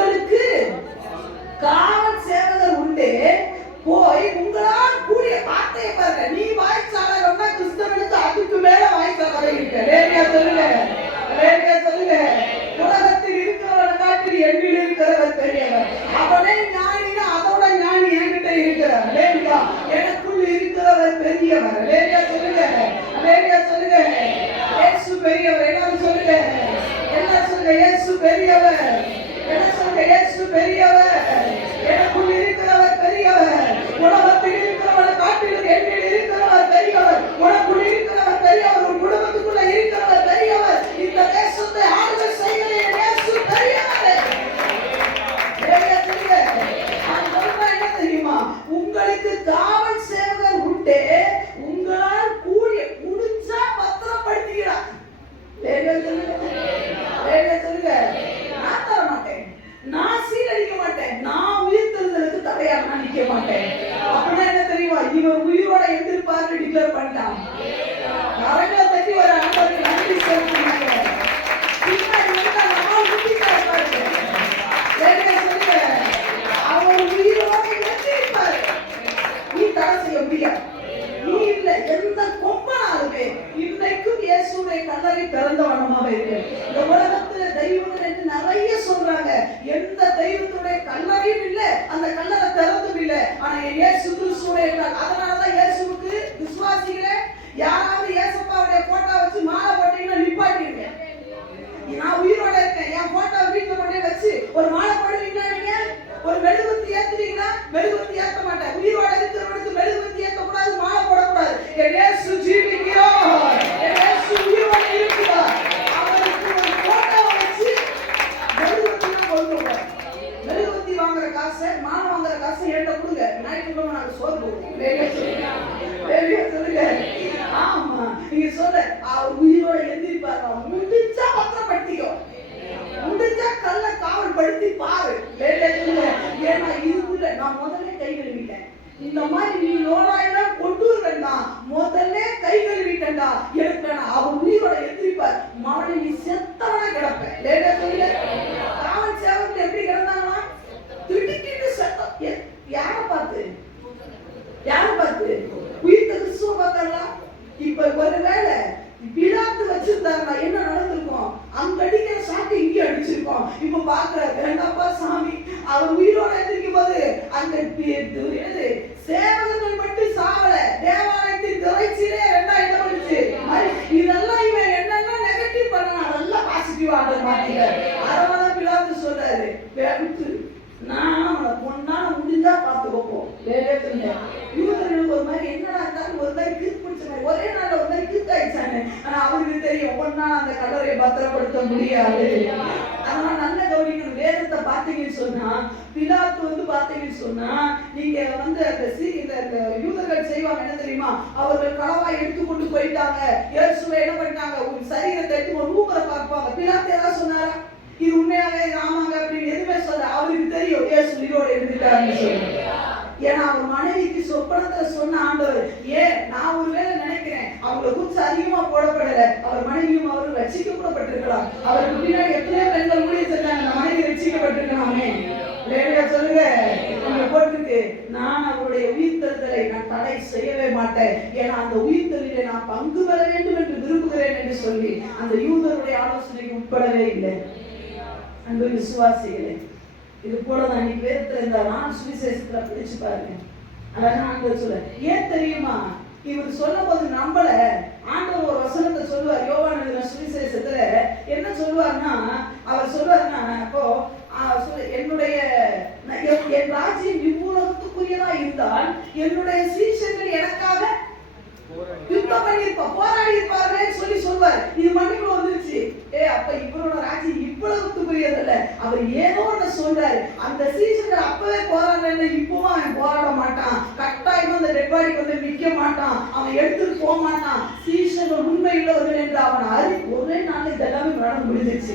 உங்களுக்கு காவல் சேவகர் உண்டு, போய் உங்களால் கூடிய வார்த்தையை பாருங்க. நீ வாய்ச்சாளர்னா கிறிஸ்தவனுக்கு அதுக்கு மேல வாய்ச்சாளர் இருக்கு. லேடியா சொல்லுங்க, லேடியா சொல்லுங்க. உலகத்தில் இருக்கிறவரை காட்டி எண்ணில் இருக்கிறவர் பெரியவர். அவனே ஞானினா அதோட ஞானி என்கிட்ட இருக்கிறார். லேடியா எனக்குள் இருக்கிறவர் பெரியவர். லேடியா சொல்லுங்க, லேடியா சொல்லுங்க. இயேசு பெரியவர். எல்லாரும் சொல்லுங்க, எல்லாரும் சொல்லுங்க. இயேசு பெரியவர். என்ன சொல்லுங்க? இயேசு பெரியவர். எனக்குள் இருக்கிறவர் பெரியவர். உலகத்தில் இருக்கிறவரை காட்டிலும் என்னில் இருக்கிறவர் பெரியவர். உனக்குள் இருக்கிறவர் பெரியவர். உன் குடும்பத்துக்குள்ள இருக்கிறவர் பெரியவர். இந்த தேசத்தை ஆளுகை செய்கிற இயேசு பெரியவர். நான் சொல்றேன் என்ன தெரியுமா? உங்களுக்கு காவல் சேவகர் உண்டு, உங்களால் கூடிய முடிஞ்சா பத்திரப்படுத்திக்கிறார். நான் தர மாட்டேன், நான் சீரழிக்க மாட்டேன், நான் உயிர்த்தெழுதலுக்கு தடையாக நான் நிக்க மாட்டேன். அப்படின்னா என்ன தெரியுமா? இவர் உயிரோட எதிர்பார்த்து டிக்ளேர் பண்ணிட்டான். கரங்களை தட்டி ஒரு ஆண்டவருக்கு நன்றி சொல்லுங்க. பின்னாடி வந்தா நம்மால் முட்டிக்காரு பாருங்க. அவர் உயிரோட எதிர்பாரு. நீ தடை செய்ய முடியாது. நீ இல்ல எந்த கொம்பனாலுமே இன்னைக்கும் இயேசுவை கல்லறை திறந்த வண்ணமாக இருக்கு. இந்த உலகத்துல தெய்வங்கள் என்று நிறைய சொல்றாங்க. எந்த தெய்வத்துடைய கல்லறையும் இல்ல, அந்த கல்லறை திறந்தும் இல்ல. ஆனா இயேசு கிறிஸ்துடைய, அதனாலதான் இயேசுவுக்கு விசுவாசிகளே யாராவது இயேசப்பாவுடைய போட்டோ வச்சு மாலை போட்டீங்கன்னா நிப்பாட்டிருங்க. நான் உயிரோட இருக்கேன், என் போட்டோ வீட்டுல கொண்டே வச்சு ஒரு மாலை போடுவீங்களா? நீங்க ஒரு மெழுகுவர்த்தி ஏத்துவீங்களா? மெழுகுவர்த்தி ஏத்த மாட்டேன். உயிரோட இருக்கிறவனுக்கு மெழுகுவர்த்தி ஏத்த கூடாது, மாலை போடக்கூடாது. இயேசு ஜீவிக்கிறார், இயேசு உயிரோட இருக்கிறார். அவருக்கு ஒரு போட்டோ வச்சு மெழுகுவர்த்தி கொண்டு மெழுகுவர்த்தி வாங்குற காசை, மாலை வாங்குற காசை என்கிட்ட கொடுங்க. ஞாயிற்றுக்கிழமை நாங்க சோறு போடுவோம். சொல்லுங்க. ஆமா, நீங்க சொல்ல அவர் உயிரோட எந்திரிப்பாரு. முடிஞ்சா பத்திரப்படுத்திக்கோ, முடிஞ்சா கல்ல காவல் படுத்தி பாரு. ஏன்னா இதுக்குள்ள நான் முதல்ல கை கழுவிட்டேன். இந்த மாதிரி நீ நோயாயெல்லாம் கொண்டு வேண்டாம், முதல்ல கை கழுவிட்டா எனக்கு அவர் உயிரோட எந்திரிப்பார். மவனை நீ செத்தவனா கிடப்ப. லேட்டா சொல்லு. காவல் சேவகர் எப்படி கிடந்தாங்கன்னா திடுக்கிட்டு செத்தம். யாரை பார்த்து? யாரை பார்த்து? உயிர்த்த கிறிஸ்துவ பார்த்தாங்களா? இப்ப ஒருவேளை பிலாத்து வச்சிருந்தாருன்னா என்ன நடந்திருக்கும்? அங்க அடிக்கிற சாட்டை இங்கே அடிச்சிருக்கோம். இப்ப பாக்குற வேண்டாப்பா சாமி, அவர் உயிரோட எதிர்க்கும் போது அங்க சேவகர்கள் மட்டும் சாவல, தேவாலயத்தின் திரைச்சிலே 2000 வந்துச்சு. இதெல்லாம் இவன் என்னென்ன நெகட்டிவ் பண்ணா அதெல்லாம் பாசிட்டிவ் ஆர்டர் மாட்டீங்க. அதனால பிலாத்து சொல்றாரு, நான் அவனை பொண்ணால முடிஞ்சா பார்த்துக்கோ. யூதர்களுக்கு ஒரு மாதிரி என்னடா இருந்தாலும் ஒரு மாதிரி கிறுக்கு பிடிச்ச மாதிரி ஒரே நாள்ல ஒரு மாதிரி கிறுக்கு ஆயிடுச்சானு. ஆனா அவருக்கு தெரியும் பொண்ணால அந்த கல்லறையை பத்திரப்படுத்த முடியாது. அதனால நல்ல கவனிக்கணும். வேதத்தை பார்த்தீங்கன்னு சொன்னா, பிலாத்து பார்த்தீங்கன்னு சொன்னா, நீங்க அந்த இந்த யூதர்கள் செய்வாங்க என்ன தெரியுமா? அவர்கள் களவாய் எடுத்துக்கொண்டு போயிட்டாங்க. இயேசுவை என்ன பண்ணிட்டாங்க? ஒரு சரீரத்தை எடுத்து ஒரு ரூபரை பார்ப்பாங்க. பிலாத்து ஏதாவது சொன்னாரா? இது உண்மையாவே ஆமாங்க அப்படின்னு எதுவுமே சொல்ல. அவருக்கு தெரியும் இயேசு உயிரோட இருந்துட்டாருன்னு சொல்லி. ஏன்னா அவர் மனைவிக்கு சொப்பனத்துல சொன்ன ஆண்டவர், நான் ஒருவேளை நினைக்கிறேன் அவங்களை குறிச்சு அதிகமா போடப்படல, அவர் மனைவியும் அவரும் ரட்சிக்கப்பட்டிருக்கலாம். அவருக்கு பின்னாடி எத்தனையோ பெண்கள் ஊழியம் செஞ்சாங்க, அந்த மனைவி ரட்சிக்கப்பட்டிருக்கலாமே. சொல்லுங்க. போட்டுருக்கு, நான் அவருடைய உயிர்த்தெழுதலை நான் தடை செய்யவே மாட்டேன். ஏன்னா அந்த உயிர்த்தெழுதலை நான் பங்கு பெற வேண்டும் என்று விரும்புகிறேன் என்று சொல்லி அந்த யூதருடைய ஆலோசனைக்கு உட்படவே இல்லை. அன்பு விசுவாசிகளே, இது போலதான் நீ வேதத்துல இருந்தா நான் சுவிசேஷத்துல பிடிச்சு பாருங்க. அழகா ஆண்டவர் சொல்ல. ஏன் தெரியுமா? இவர் சொல்ல போது நம்பல. ஆண்டவர் ஒரு வசனத்தை சொல்லுவார். யோவான் எழுதின சுவிசேஷத்துல என்ன சொல்லுவார்னா, அவர் சொல்லுவாருன்னா, அப்போ என்னுடைய என் ராஜ்யம் இவ்வுலகத்துக்குரியதா இருந்தால் என்னுடைய சீஷர்கள் எனக்காக யுத்தம் பண்ணிருப்பா, போராடி இருப்பாரு சொல்லி சொல்வார். இது மண்ணுக்குள்ள வந்துருச்சு. அப்ப இவரோட ராஜ்யம் இவ்வளவுக்குரியதில்ல, அவர் ஏதோ ஒண்ணு சொல்றாரு. அந்த சீசன்கள் அப்பவே போராடுறேன்னு இப்பவும் அவன் போராட மாட்டான். கட்டாயமா அந்த டெட் பாடிக்கு வந்து நிக்க மாட்டான், அவன் எடுத்துட்டு போக மாட்டான். சீசன்கள் உண்மையுள்ளவர்கள் என்று அவன் ஒரே நாள் இதெல்லாமே நடந்து முடிஞ்சிருச்சு.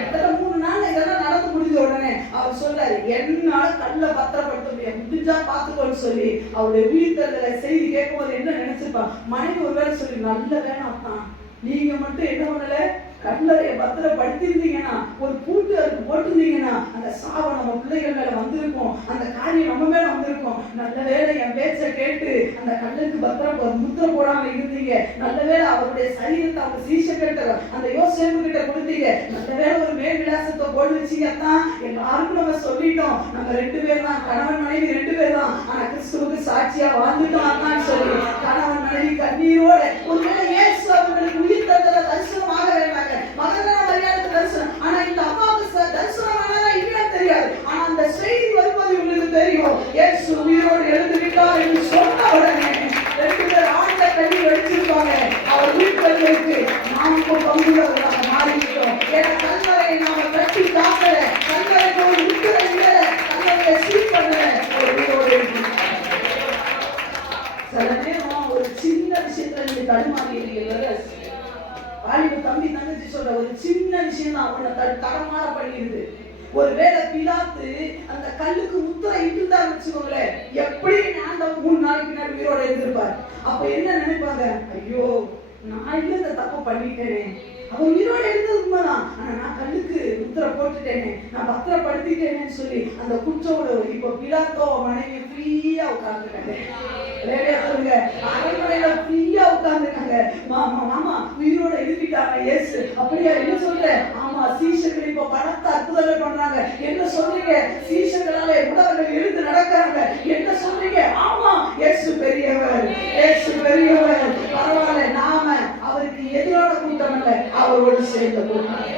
எத்தனை 3 நாள் இதெல்லாம் நடந்து முடிஞ்ச உடனே அவர் சொல்றாரு, என்னால கல்ல பத்திரப்படுத்த முடியாது, முடிஞ்சா பாத்துக்கோன்னு சொல்லி அவருடைய உயிர்த்தெழுதலை செய்தி கேட்கும் போது என்ன நினைச்சிருப்பான்? மனைவி ஒருவேளை சொல்லி, நல்ல வேணாம், நீங்க மட்டும் என்ன பண்ணல, கல்லறையை பத்திரப்படுத்திருந்தீங்கன்னா, ஒரு பூட்டு அதுக்கு போட்டிருந்தீங்கன்னா, அந்த சாவை நம்ம பிள்ளைகள் மேல வந்திருக்கும், அந்த காரியம் நம்ம மேல வந்திருக்கும். நல்ல வேளை என் பேச்ச கேட்டு அந்த கல்லுக்கு முத்திரை போடாம இருந்தீங்க. நல்ல வேளை அவருடைய சரீரத்தை அவங்க சீஷக்கிட்ட அந்த யோசேப்பு கிட்ட கொடுத்தீங்க. நல்ல வேளை ஒரு மேல் விலாசத்தை போட்டு வச்சீங்கத்தான். எல்லாருக்கும் நம்ம சொல்லிட்டோம், நம்ம 2 பேர் தான், கணவன் மனைவி 2 பேர் தான், ஆனா கிறிஸ்துவுக்கு சாட்சியா வாழ்ந்துட்டோம் அதான் சொல்லி கணவன் மனைவி கண்ணீரோட ஒருவேளை இயேசு அவர்களுக்கு உயிர் தந்தத தரிசனம் ஆக வேண்டாங்க, மகனா மரியாதை தரிசனம். ஆனா இந்த அம்மாவுக்கு தரிசனம் ஆனதா இல்லையா தெரியாது. ஆனா அந்த செய்தி வரும்போது உங்களுக்கு தெரியும், இயேசு உயிரோடு எழுந்து விட்டார் என்று சொன்ன உடனே 2 பேர் ஆண்ட கண்ணி வச்சிருப்பாங்க. அவர் வீட்டுக்கு நாம பங்குள்ளவர்களாக மாறிவிட்டோம். ஏன்னா கல்லறையை நாம கட்டி காக்கல, கல்லறைக்கு ஒரு உத்தர இல்ல, கல்லறையை சீர் பண்ணல, ஒரு உயிரோடு இருக்கு. சில நேரம் ஒரு சின்ன விஷயத்துல நீங்க தடுமாறி இருக்கீங்க. வாலிப தம்பி தங்கச்சி சொல்ற ஒரு சின்ன விஷயம் தான் அவனை தடமாற பண்ணிடுது. ஒருவேளை பிலாத்து அந்த கல்லுக்கு முத்திரை இட்டுதான் வச்சுக்கோங்களேன், எப்படி ஆண்டவன் 3 நாளைக்கு முன்னாடி உயிரோட இருந்திருப்பார். அப்ப என்ன நினைப்பாங்க, ஐயோ நான் இல்ல இந்த தப்பு பண்ணிட்டேனே, அவர் உயிரோட இருந்தது உண்மைதான், ஆனா நான் கல்லுக்கு முத்திரை போட்டுட்டேனே, நான் பத்திரப்படுத்திட்டேனேன்னு சொல்லி அந்த குற்றோட இப்ப பிலாத்தோ மனைவி ஃப்ரீயா உட்கார்ந்துருக்காங்க. சொல்லுங்க, அரண்மனையில ஃப்ரீயா உட்கார்ந்துருக்காங்க. மாமா உயிரோட இருக்கிட்டாங்க இயேசு. அப்படியா? என்ன சொல்ற? ஆமா, சீஷர்கள் இப்ப பணத்தை அற்புதங்கள் பண்றாங்க. என்ன சொல்றீங்க? சீஷர்களால உடவர்கள் எழுந்து நடக்கிறாங்க. என்ன சொல்றீங்க? ஆமா, இயேசு பெரியவர், இயேசு பெரியவர். பரவாயில்ல, நாம அவருக்கு எதிரான கூட்டம் அல்ல, அவரோடு சேர்ந்த கூட்டம்.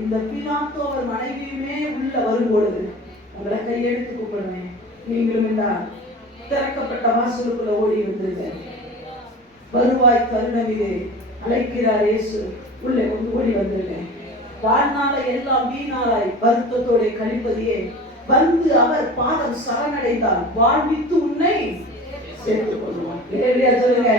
இந்த பிலாத்தோ அவர் மனைவியுமே உள்ள வரும்பொழுது உங்களை கையெடுத்து கூப்பிடுவேன், நீங்களும் இந்த திறக்கப்பட்ட வாசலுக்குள்ள ஓடி வந்துருங்க. வருவாய் தருணமிலே அழைக்கிறார் இயேசு, உள்ளே ஓடி வந்துருங்க. வாழ்நாளை எல்லாம் வீணாளாய் வருத்தத்தோட கழிப்பதையே வந்து அவர் பாதம் சரணடைந்தால் வாழ்வித்து உன்னை சேர்த்துக் கொள்வார். சொல்லுங்க,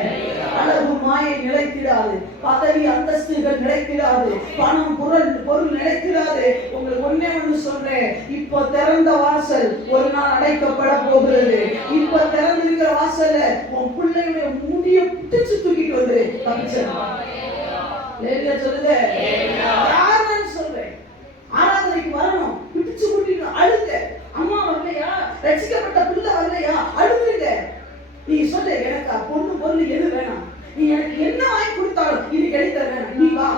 அளவு மாயை நிலைத்திடாது, பதவி அந்தஸ்துகள் நிலைத்திடாது, பணம் பொருள் நிலைத்திடாது. உங்களுக்கு ஒண்ணே ஒண்ணு சொல்றேன், இப்போ திறந்த வாசல் ஒரு நாள் அடைக்கப்பட போகிறது. இப்ப திறந்திருக்கிற வாசல்ல உன் பிள்ளையுடைய முடிய பிடிச்சு தூக்கிட்டு வந்து சொல்லுங்க. யாருன்னு சொல்றேன், ஆராதனைக்கு வரணும், பிடிச்சு கூட்டிட்டு அழுங்க. அம்மா வரலையா, ரசிக்கப்பட்ட பிள்ளை வரலையா, அழுகுங்க. நீ சொல்ல, எனக்கு பொண்ணு பொருள் எது வேணாம், நீ எனக்கு என்ன வாங்கி கொடுத்தாலும் இது கிடைத்த வேணாம், நீ வா.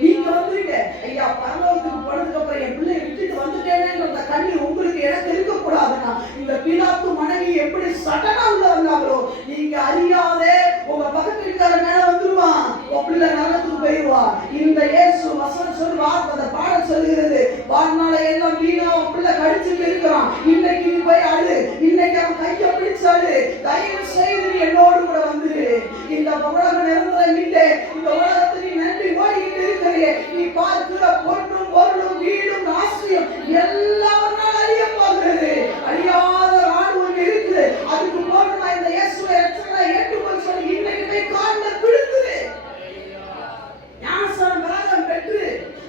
நீங்க வந்துருங்க, ஐயா பரலோகத்துக்கு போனதுக்கு அப்புறம் என் பிள்ளை விட்டுட்டு வந்துட்டேன்னு கண்ணீர் உங்களுக்கு எனக்கு இருக்கக்கூடாதுன்னா, இந்த பிலாத்து மனைவி எப்படி சடனா உள்ள வந்தாங்களோ, நீங்க அறியாதே உங்க பக்கத்து இருக்கார மேல வந்துருவான், உன் பிள்ளை நரகத்துக்கு போயிடுவா. இந்த இயேசு வசனம் சொல்லுவா, அந்த பாடம் சொல்லுகிறது, வாழ்நாளை எல்லாம் வீணா உன் பிள்ளை கடிச்சுட்டு இருக்கிறான், இன்னைக்கு நீ போய் அழு, இன்னைக்கு அவன் கையை பிடிச்சாடு, தயவு செய்து நீ என்னோடு கூட வந்துரு. இந்த உலகம் நிரந்தரம் இல்லை, இந்த உலகத்தை நீ நன்றி ஓடிக்கிட்டு இருக்கிறே, நீ பார்க்கிற பொண்ணும் பொருளும் வீடும் ஆசையும் எல்லாம் அழிய போகிறது. அழியாத நாடு ஒன்று இருக்குது, அதுக்கு போகணும்னா இந்த இயேசுவை ரட்சகனா ஏற்றுக்கொள் சொல்லி இன்னைக்கு போய் காலில் விழுந்துரு. ஞானஸ்நானம் வராதம் பெற்று,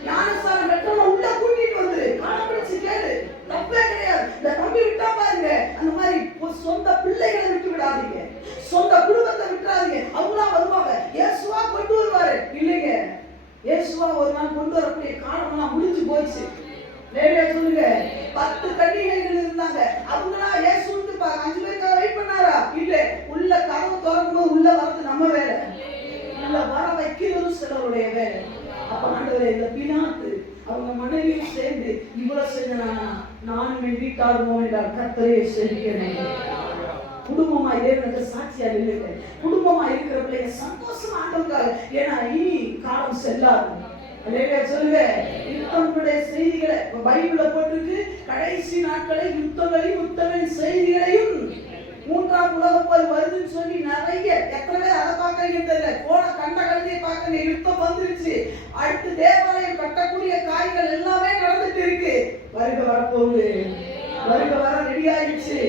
ஞானஸ்நானம் பெற்றவன உள்ள கூட்டிட்டு வந்துரு, காணப்பிடிச்சு கேளு, தப்பே கிடையாது. இந்த தம்பி விட்டா பாருங்க, அந்த மாதிரி சொந்த பிள்ளைகளை விட்டு விடாதீங்க, சொந்த குடும்பத்தை விட்டுறாதீங்க. அவங்களா வருவாங்க, இயேசுவா கொண்டு வருவாரு இல்லைங்க. இயேசுவா ஒரு நாள் கொண்டு வரக்கூடிய காலம்லாம் முடிஞ்சு போச்சு. சொல்லுங்க, 10 கன்னிகைகள் இருந்தாங்க, அவங்களா இயேசுக்கு 5 பேருக்காக வெயிட் பண்ணாரா? இல்ல, உள்ள கதவு திறக்கும்போது உள்ள வரது நம்ம வேலை, உள்ள வர வைக்கிறது சிலருடைய வேலை. அப்ப ஆண்டவரே, இந்த பிலாத்து அவங்க மனைவியும் சேர்ந்து இவ்வளவு செஞ்சனானா, நானும் என் வீட்டாருமோ என்றால் கர்த்தரே செழிக்கிறேன். குடும்பமா தேவனுக்கு சாட்சியா நில்லுங்க. குடும்பமா இருக்கிற பிள்ளைங்க சந்தோஷமா ஆண்டவருக்காக, ஏன்னா இனி காலம் செல்லாது. சொல்லுங்க, யுத்தங்களுடைய செய்திகளை பைபிள்ல போட்டுருக்கு, கடைசி நாட்களை யுத்தங்களையும் யுத்தங்களின் செய்திகளையும் 3ஆம் உலக போர் வருதுன்னு சொல்லி நிறைய எத்தனை பேர் அதை பார்க்கறீங்கன்னு தெரியல. போன கண்ட கழுதையை பார்க்க யுத்தம் வந்துருச்சு, அடுத்து தேவாலயம் கட்டக்கூடிய காய்கள் எல்லாமே நடந்துட்டு இருக்கு. வருக வரப்போகுது, வருக வர ரெடி ஆயிடுச்சு.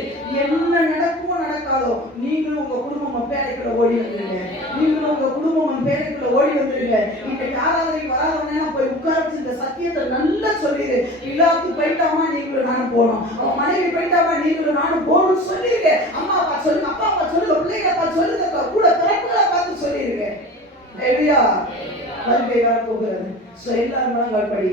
என்ன நடக்குமோ நடக்காதோ, நீங்களும் உங்க குடும்பம் பேரைக்குள்ள ஓடி வந்துருங்க, நீங்களும் உங்க குடும்பம் பேரைக்குள்ள ஓடி வந்துருங்க. இன்னைக்கு ஆராதனைக்கு வராதவனா போய் உட்கார்ந்து இந்த சத்தியத்தை நல்லா சொல்லிடு. பிலாத்து போயிட்டாமா, நீங்களும் நானும் போனோம், அவன் மனைவி போயிட்டாமா, நீங்களும் நானும் போகணும்னு சொல்லிருங்க. அம்மா அப்பா சொல்லுங்க, அப்பா அப்பா சொல்லுங்க, பிள்ளைங்க அப்பா சொல்லுங்க, கூட பிறப்புகளை பார்த்து சொல்லிருங்க. வருகை வரப்போகிறது. சோ எல்லாரும் முழங்கால் படி